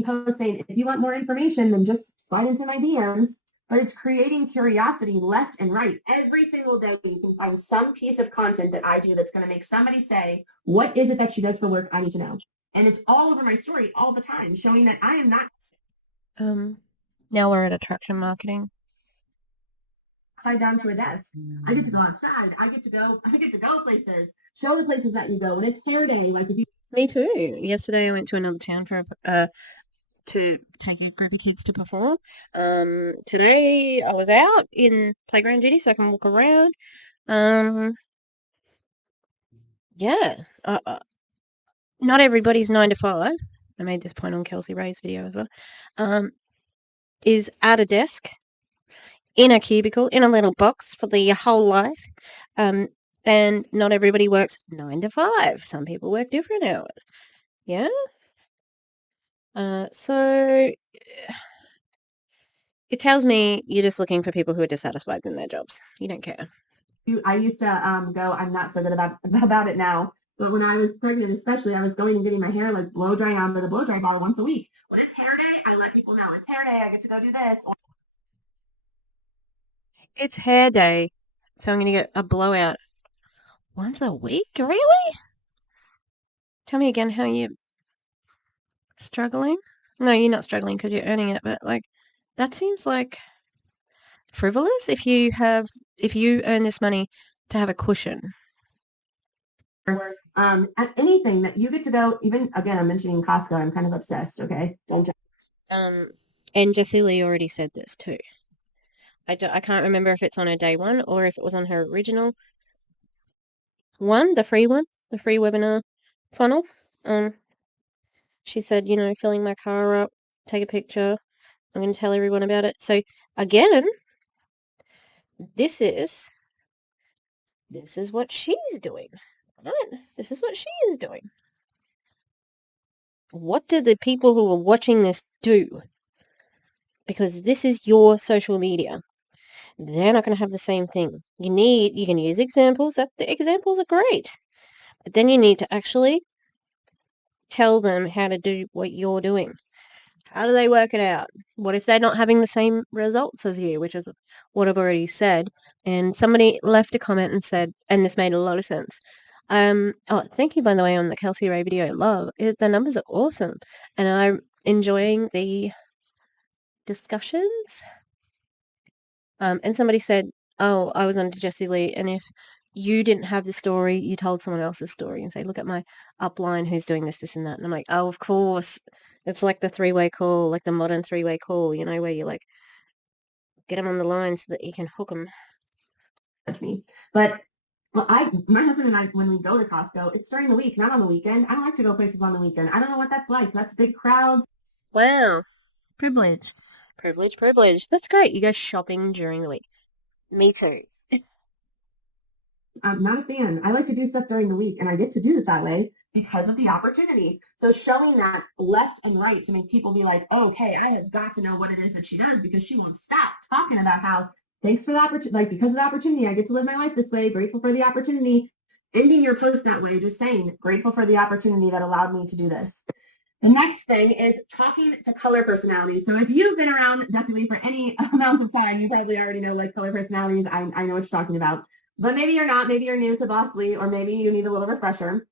Post saying, if you want more information, then just slide into my DMs. But it's creating curiosity left and right. Every single day, you can find some piece of content that I do that's going to make somebody say, what is it that she does for work? I need to know. And it's all over my story all the time, showing that I am not. Now we're at attraction marketing. Tied down to a desk. I get to go outside. I get to go places. Show the places that you go. When it's hair day, like if you. Me too. Yesterday I went to another town for to take a group of kids to perform. Today I was out in playground duty so I can walk around. Yeah. Not everybody's 9 to 5. I made this point on Kelsey Ray's video as well, is at a desk, in a cubicle, in a little box for the whole life. And not everybody works 9 to 5. Some people work different hours. Yeah? So it tells me you're just looking for people who are dissatisfied in their jobs. You don't care. I used to go, I'm not so good about it now, but when I was pregnant especially, I was going and getting my hair like blow drying on the blow dry bar once a week. When it's hair day, I let people know it's hair day, I get to go do this. It's hair day, so I'm going to get a blowout once a week? Really? Tell me again how you're struggling. No, you're not struggling because you're earning it, but like that seems like frivolous if you earn this money to have a cushion. At anything that you get to go, even again, I'm mentioning Costco. I'm kind of obsessed. Okay, And Jessie Lee already said this too. I can't remember if it's on her day one or if it was on her original one, the free webinar funnel. She said, filling my car up, take a picture. I'm going to tell everyone about it. So again, this is what she's doing. Right? This is what she is doing. What do the people who are watching this do? Because this is your social media. They're not going to have the same thing. You can use examples. The examples are great. But then you need to actually tell them how to do what you're doing. How do they work it out? What if they're not having the same results as you, which is what I've already said. And somebody left a comment and said, and this made a lot of sense. Thank you, by the way, on the Kelsey Ray video. The numbers are awesome. And I'm enjoying the discussions. And somebody said, oh, I was under Jessie Lee, and if you didn't have the story, you told someone else's story and say, look at my upline who's doing this, this, and that. And I'm like, oh, of course. It's like the three-way call, like the modern three-way call, where you like get them on the line so that you can hook them. But my husband and I, when we go to Costco, it's during the week, not on the weekend. I don't like to go places on the weekend. I don't know what that's like. That's big crowds. Wow. Privilege. Privilege. That's great. You go shopping during the week. Me too. I'm not a fan. I like to do stuff during the week, and I get to do it that way because of the opportunity. So showing that left and right to make people be like, oh, okay, I have got to know what it is that she does because she won't stop talking about how thanks for the opportunity, like because of the opportunity, I get to live my life this way, grateful for the opportunity. Ending your post that way, just saying, grateful for the opportunity that allowed me to do this. The next thing is talking to color personalities. So if you've been around Jessie Lee for any amount of time, you probably already know like color personalities. I know what you're talking about. But maybe you're not. Maybe you're new to Boss Lee, or maybe you need a little refresher.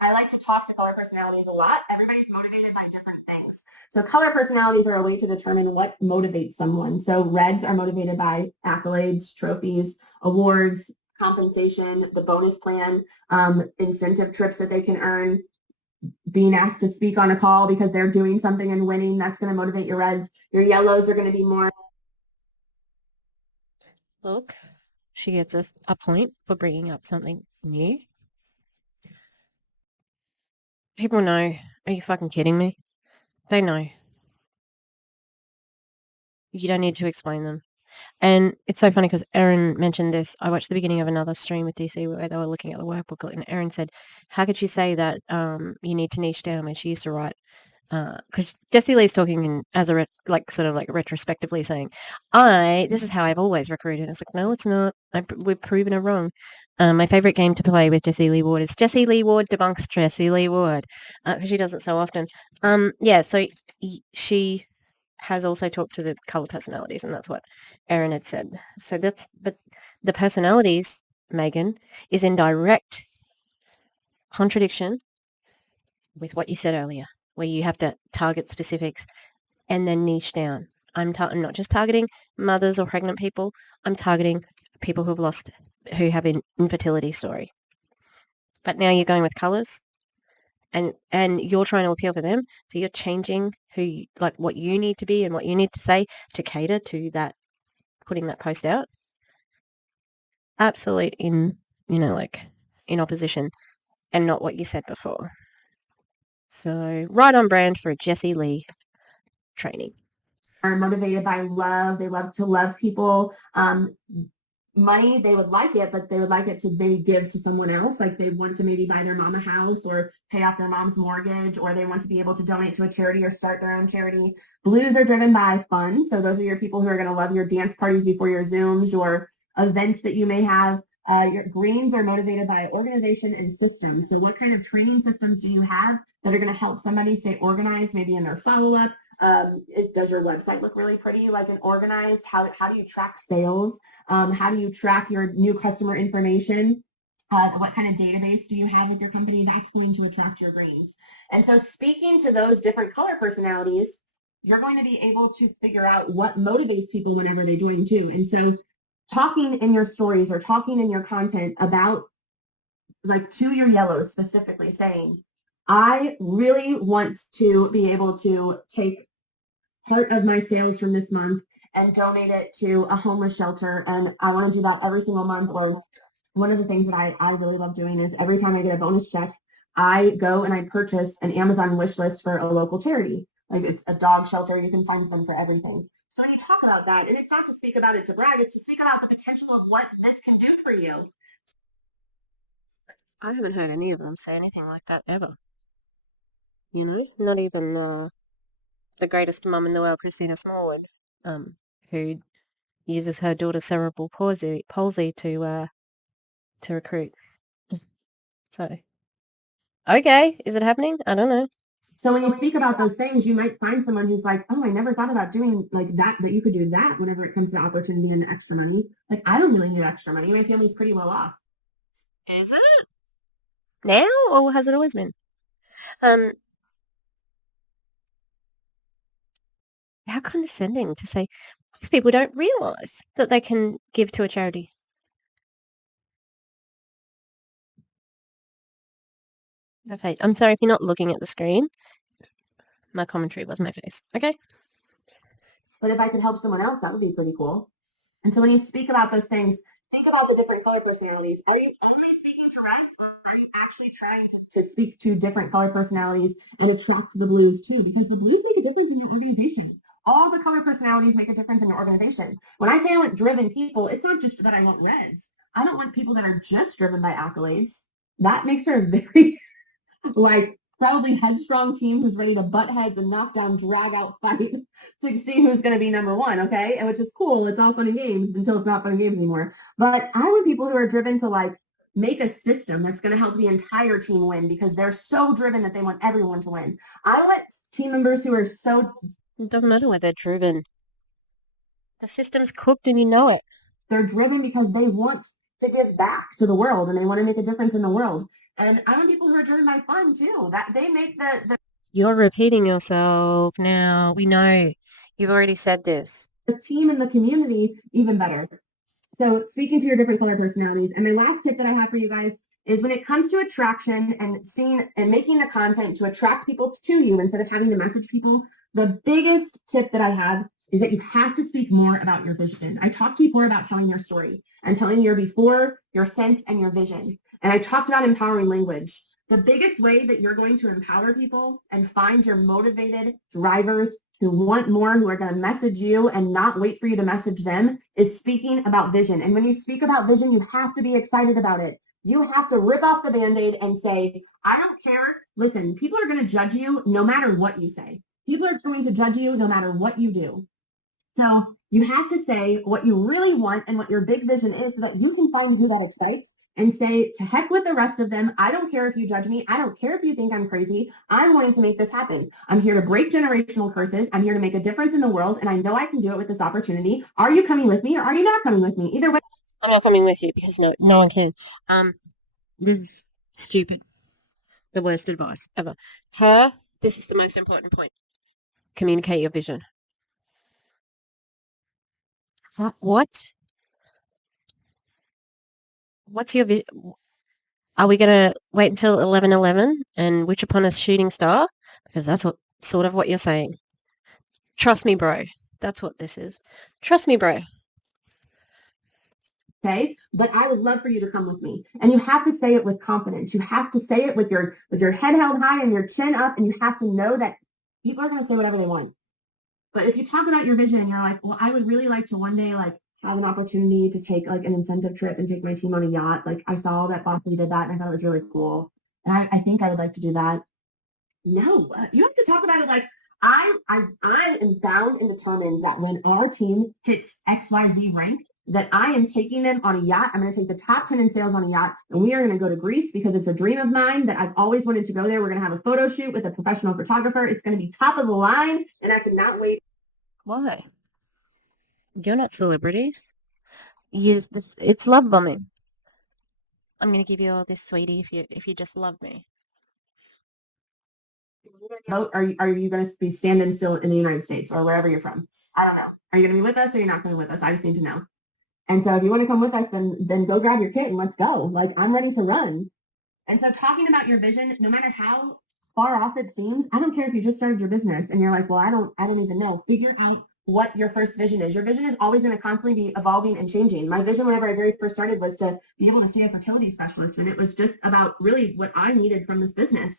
I like to talk to color personalities a lot. Everybody's motivated by different things. So color personalities are a way to determine what motivates someone. So reds are motivated by accolades, trophies, awards, compensation, the bonus plan, incentive trips that they can earn, being asked to speak on a call because they're doing something and winning. That's going to motivate your reds. Your yellows are going to be more. Look, she gets us a point for bringing up something new. People know. Are you fucking kidding me? They know. You don't need to explain them. And it's so funny because Erin mentioned this. I watched the beginning of another stream with DC where they were looking at the workbook, and Erin said, how could she say that you need to niche down when she used to write? Because Jessie Lee's talking as a sort of like retrospectively saying, this is how I've always recruited. It's like, no, it's not. We've proven her wrong. My favorite game to play with Jessie Lee Ward is Jessie Lee Ward debunks Jessie Lee Ward, because she does it so often. Yeah, so she has also talked to the color personalities, and that's what Erin had said. So but the personalities, Megan, is in direct contradiction with what you said earlier, where you have to target specifics and then niche down. I'm not just targeting mothers or pregnant people. I'm targeting people who have an infertility story. But now you're going with colors, and you're trying to appeal to them. So you're changing what you need to be and what you need to say to cater to that, putting that post out. Absolute in opposition, and not what you said before. So right on brand for a Jessie Lee training. Are motivated by love. They love to love people. Money, they would like it, but they would like it to maybe give to someone else. Like they want to maybe buy their mom a house or pay off their mom's mortgage, or they want to be able to donate to a charity or start their own charity. Blues are driven by fun. So those are your people who are going to love your dance parties before your Zooms, your events that you may have. Your greens are motivated by organization and systems. So what kind of training systems do you have that are going to help somebody stay organized, maybe in their follow-up? Does your website look really pretty, like and organized? How do you track sales? How do you track your new customer information? What kind of database do you have with your company? That's going to attract your greens. And so speaking to those different color personalities, you're going to be able to figure out what motivates people whenever they join too. And so talking in your stories or talking in your content about, like, to your yellows specifically, saying, I really want to be able to take part of my sales from this month and donate it to a homeless shelter. And I want to do that every single month. Or one of the things that I really love doing is every time I get a bonus check, I go and I purchase an Amazon wish list for a local charity. Like it's a dog shelter. You can find them for everything. So when you talk about that, and it's not to speak about it to brag, it's to speak about the potential of what this can do for you. I haven't heard any of them say anything like that ever. You know, not even the greatest mum in the world, Christina Smallwood, who uses her daughter's cerebral palsy to recruit. So, okay, is it happening? I don't know. So when you speak about those things, you might find someone who's like, oh, I never thought about doing like that you could do that whenever it comes to opportunity and extra money. Like, I don't really need extra money. My family's pretty well off. Is it now, or has it always been? Um, how condescending to say these people don't realise that they can give to a charity. Okay, I'm sorry if you're not looking at the screen. My commentary was my face. Okay. But if I could help someone else, that would be pretty cool. And so when you speak about those things, think about the different color personalities. Are you only speaking to reds, or are you actually trying to speak to different color personalities and attract the blues too? Because the blues make a difference in your organization. All the color personalities make a difference in your organization. When I say I want driven people, it's not just that I want reds. I don't want people that are just driven by accolades. That makes her very like probably headstrong team who's ready to butt heads and knock down, drag out fight to see who's going to be number one. Okay. And which is cool. It's all fun and games until it's not fun and games anymore. But I want people who are driven to like make a system that's going to help the entire team win because they're so driven that they want everyone to win. I want team members who are so. It doesn't matter where they're driven. The system's cooked and you know it. They're driven because they want to give back to the world and they want to make a difference in the world. And I want people who are driven by fun too. That they make the You're repeating yourself now. We know. You've already said this. the team and the community even better. So speaking to your different color personalities, and my last tip that I have for you guys is when it comes to attraction and seeing and making the content to attract people to you instead of having to message people, the biggest tip that I have is that you have to speak more about your vision. I talked before about telling your story and telling your before, your sense, and your vision. And I talked about empowering language. The biggest way that you're going to empower people and find your motivated drivers who want more, who are going to message you and not wait for you to message them, is speaking about vision. And when you speak about vision, you have to be excited about it. You have to rip off the Band-Aid and say, I don't care. Listen, people are going to judge you no matter what you say. People are going to judge you no matter what you do. So you have to say what you really want and what your big vision is so that you can find who that excites and say, to heck with the rest of them. I don't care if you judge me. I don't care if you think I'm crazy. I'm wanting to make this happen. I'm here to break generational curses. I'm here to make a difference in the world. And I know I can do it with this opportunity. Are you coming with me or are you not coming with me? Either way. I'm not coming with you because no one can. This is stupid. The worst advice ever. This is the most important point. Communicate your vision. What? What's your vision? Are we going to wait until 11:11 and wish upon a shooting star? Because that's sort of what you're saying. Trust me, bro. That's what this is. Trust me, bro. Okay. But I would love for you to come with me. And you have to say it with confidence. You have to say it with your head held high and your chin up. And you have to know that people are going to say whatever they want. But if you talk about your vision and you're like, well, I would really like to one day like have an opportunity to take like an incentive trip and take my team on a yacht. Like I saw that Bosley did that and I thought it was really cool. And I think I would like to do that. No, you have to talk about it like I am bound and determined that when our team hits XYZ rank, that I am taking them on a yacht. I'm going to take the top 10 in sales on a yacht, and we are going to go to Greece because it's a dream of mine that I've always wanted to go there. We're going to have a photo shoot with a professional photographer. It's going to be top of the line, and I cannot wait. Why? You're not celebrities. It's love bombing. I'm gonna give you all this, sweetie, if you just love me. Vote. Are you going to be standing still in the United States or wherever you're from? I don't know. Are you going to be with us or you're not going to be with us? I just need to know. And so if you want to come with us, then go grab your kit and let's go. Like I'm ready to run. And so talking about your vision, no matter how far off it seems, I don't care if you just started your business and you're like, well, I don't even know. Figure out what your first vision is. Your vision is always going to constantly be evolving and changing. My vision whenever I very first started was to be able to see a fertility specialist. And it was just about really what I needed from this business.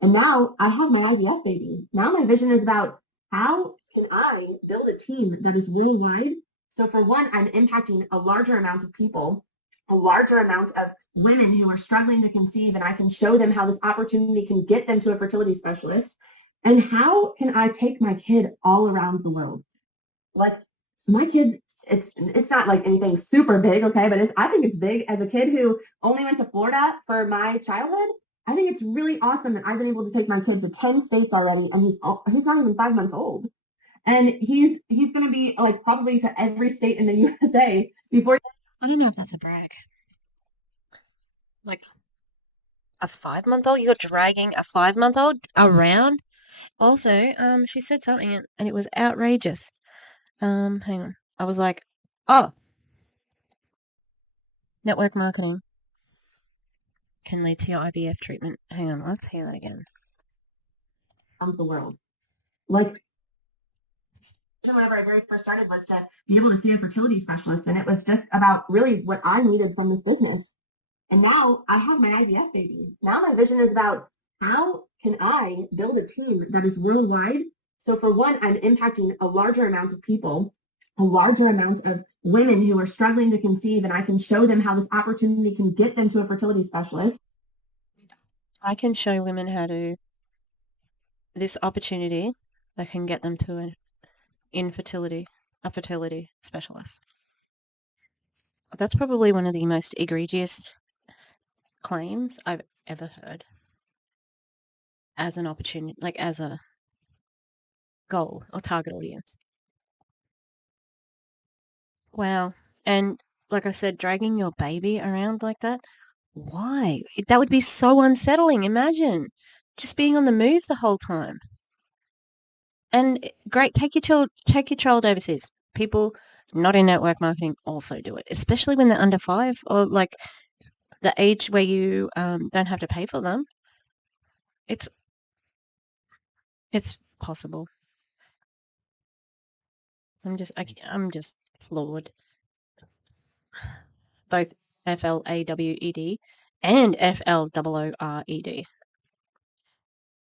And now I have my IVF baby. Now my vision is about how can I build a team that is worldwide. So for one, I'm impacting a larger amount of people, a larger amount of women who are struggling to conceive, and I can show them how this opportunity can get them to a fertility specialist. And how can I take my kid all around the world? Like my kid, it's not like anything super big, okay, but I think it's big. As a kid who only went to Florida for my childhood, I think it's really awesome that I've been able to take my kid to 10 states already, and he's not even 5 months old. And he's going to be like probably to every state in the USA before. I don't know if that's a brag. Like a 5-month-old? You're dragging a 5-month-old around? Also, she said something and it was outrageous. Hang on. I was like, oh, network marketing can lead to your IVF treatment. Hang on, let's hear that again. The world. Like whenever I very first started was to be able to see a fertility specialist, and it was just about really what I needed from this business. And now I have my IVF baby. Now my vision is about how can I build a team that is worldwide. So for one, I'm impacting a larger amount of people, a larger amount of women who are struggling to conceive, and I can show them how this opportunity can get them to a fertility specialist. I can show women how to this opportunity that can get them to a fertility specialist. That's probably one of the most egregious claims I've ever heard as an opportunity, like as a goal or target audience. Wow. And like I said, dragging your baby around like that, why? That would be so unsettling. Imagine just being on the move the whole time. And great, take your child overseas. People not in network marketing also do it, especially when they're under 5 or like the age where you don't have to pay for them. It's possible. I'm just floored. Both FLAWED and FLOORED.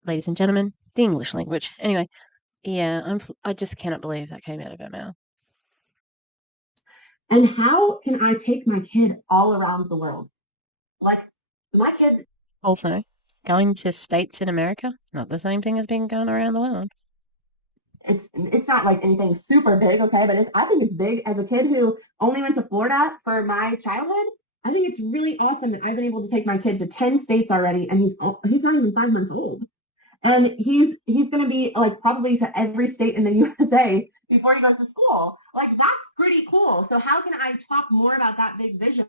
Ladies and gentlemen, the English language. Anyway, yeah, I just cannot believe that came out of her mouth. And how can I take my kid all around the world? Like my kid. Also, going to states in America, not the same thing as being going around the world. It's not like anything super big, okay, but I think it's big. As a kid who only went to Florida for my childhood, I think it's really awesome that I've been able to take my kid to 10 states already, and he's not even 5 months old. And he's going to be like probably to every state in the USA before he goes to school. Like that's pretty cool. So how can I talk more about that big vision?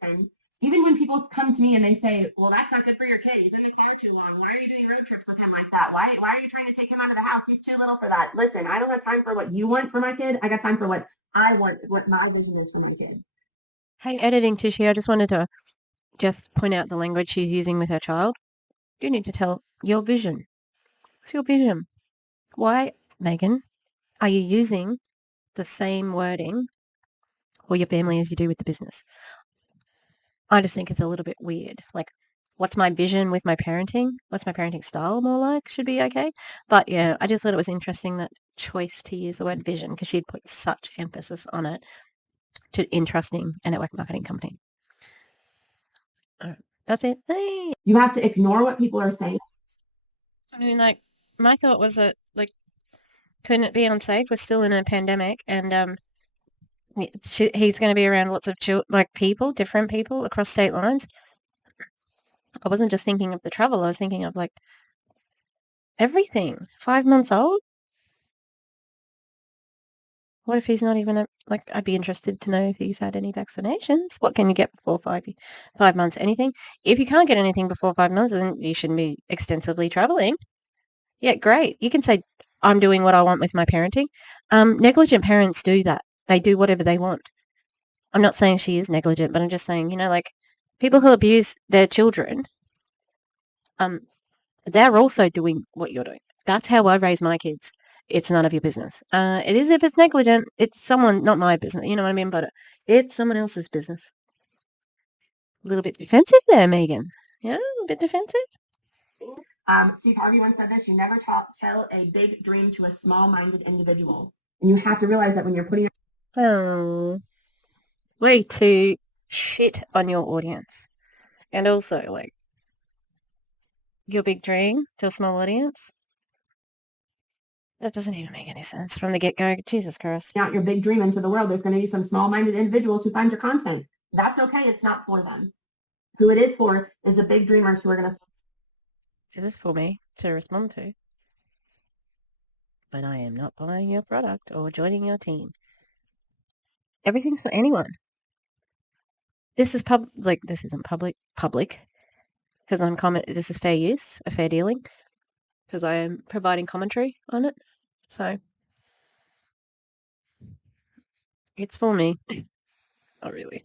Even when people come to me and they say, well, that's not good for your kid. He's in the car too long. Why are you doing road trips with him like that? Why are you trying to take him out of the house? He's too little for that. Listen, I don't have time for what you want for my kid. I got time for what I want, what my vision is for my kid. Hey, editing Tishy, I just wanted to just point out the language she's using with her child. You need to tell your vision. What's your vision? Why, Megan, are you using the same wording for your family as you do with the business? I just think it's a little bit weird. Like, what's my vision with my parenting? What's my parenting style more like? Should be okay. But yeah, I just thought it was interesting that choice to use the word vision because she'd put such emphasis on it in trusting a network marketing company. All right, that's it. Hey. You have to ignore what people are saying. I mean, like, my thought was that, like, couldn't it be unsafe? We're still in a pandemic, and he's going to be around lots of people, different people across state lines. I wasn't just thinking of the travel. I was thinking of like everything. 5 months old. What if he's not even like? I'd be interested to know if he's had any vaccinations. What can you get before 5 months? Anything. If you can't get anything before 5 months, then you shouldn't be extensively traveling. Yeah, great. You can say I'm doing what I want with my parenting. Negligent parents do that. They do whatever they want. I'm not saying she is negligent, but I'm just saying, like people who abuse their children, they're also doing what you're doing. That's how I raise my kids. It's none of your business. It is if it's negligent. It's someone, not my business. You know what I mean? But it's someone else's business. A little bit defensive there, Megan. Yeah, a little bit defensive. Steve Harvey once said this: you never tell a big dream to a small-minded individual. And you have to realize that when you're putting way to shit on your audience. And also, like, your big dream to a small audience. That doesn't even make any sense from the get-go. Jesus Christ. out your big dream into the world, there's going to be some small-minded individuals who find your content. That's okay. It's not for them. Who it is for is the big dreamers who are going to. So this is for me to respond to. But I am not buying your product or joining your team. Everything's for anyone. This is this isn't public because this is fair use, a fair dealing, because I am providing commentary on it. So it's for me. Not really.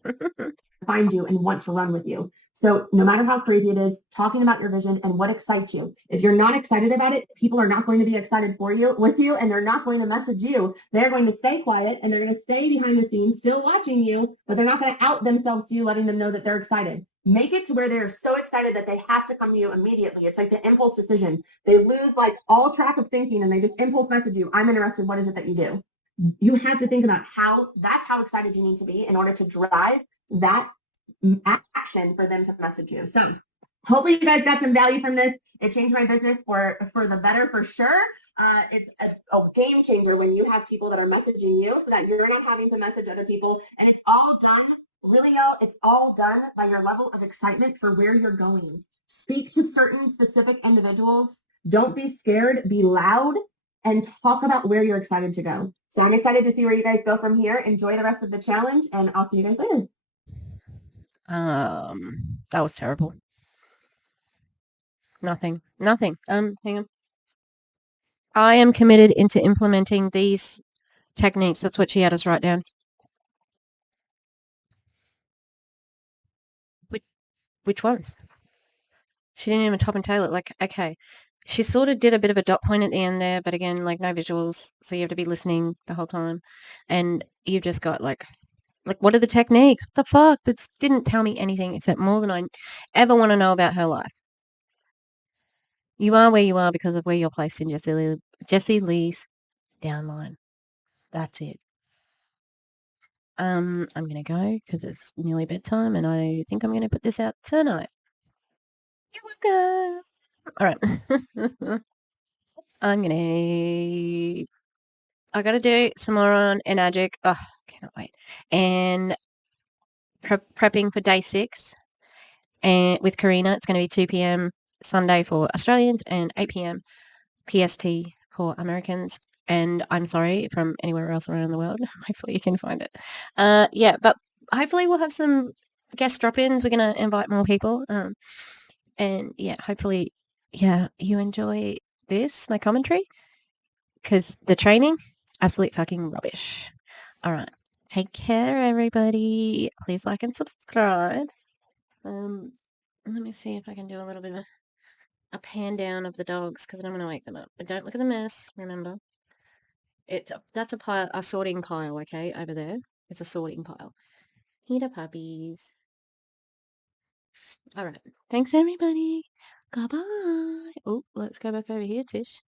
Find you and want to run with you. So no matter how crazy it is, talking about your vision and what excites you. If you're not excited about it, people are not going to be excited with you, and they're not going to message you. They're going to stay quiet and they're going to stay behind the scenes, still watching you, but they're not going to out themselves to you, letting them know that they're excited. Make it to where they're so excited that they have to come to you immediately. It's like the impulse decision. They lose like all track of thinking and they just impulse message you. I'm interested. What is it that you do? You have to think about that's how excited you need to be in order to drive that action for them to message you. So hopefully you guys got some value from this. It changed my business for the better for sure. It's a game changer when you have people that are messaging you so that you're not having to message other people. And it's all done, really, y'all, it's all done by your level of excitement for where you're going. Speak to certain specific individuals. Don't be scared. Be loud and talk about where you're excited to go. So I'm excited to see where you guys go from here. Enjoy the rest of the challenge, and I'll see you guys later. That was terrible. Nothing. Hang on. I am committed into implementing these techniques. That's what she had us write down. Which ones? She didn't even top and tail it. Like, okay. She sort of did a bit of a dot point at the end there, but again, like no visuals, so you have to be listening the whole time. And you've just got like what are the techniques? What the fuck? That didn't tell me anything except more than I ever want to know about her life. You are where you are because of where you're placed in Jessie Lee's downline. That's it. I'm gonna go because it's nearly bedtime, and I think I'm gonna put this out tonight. You're welcome. All right. I gotta do some more on Enagic. Oh, cannot wait. And prepping for day 6. And with Kareenah, it's going to be 2 p.m. Sunday for Australians and 8 p.m. PST for Americans. And I'm sorry from anywhere else around the world. Hopefully you can find it. Yeah, but hopefully we'll have some guest drop-ins. We're going to invite more people. And yeah, hopefully, yeah, you enjoy this, my commentary, because the training, absolute fucking rubbish. All right. Take care, everybody. Please like and subscribe. Let me see if I can do a little bit of a pan down of the dogs because I don't want to wake them up. But don't look at the mess, remember. That's a sorting pile, okay, over there. It's a sorting pile. Here the puppies. All right. Thanks, everybody. Goodbye. Oh, let's go back over here, Tish.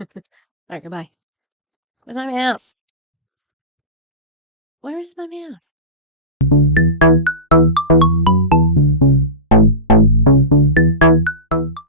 All right, goodbye. Where's my mouse? Where is my mouse?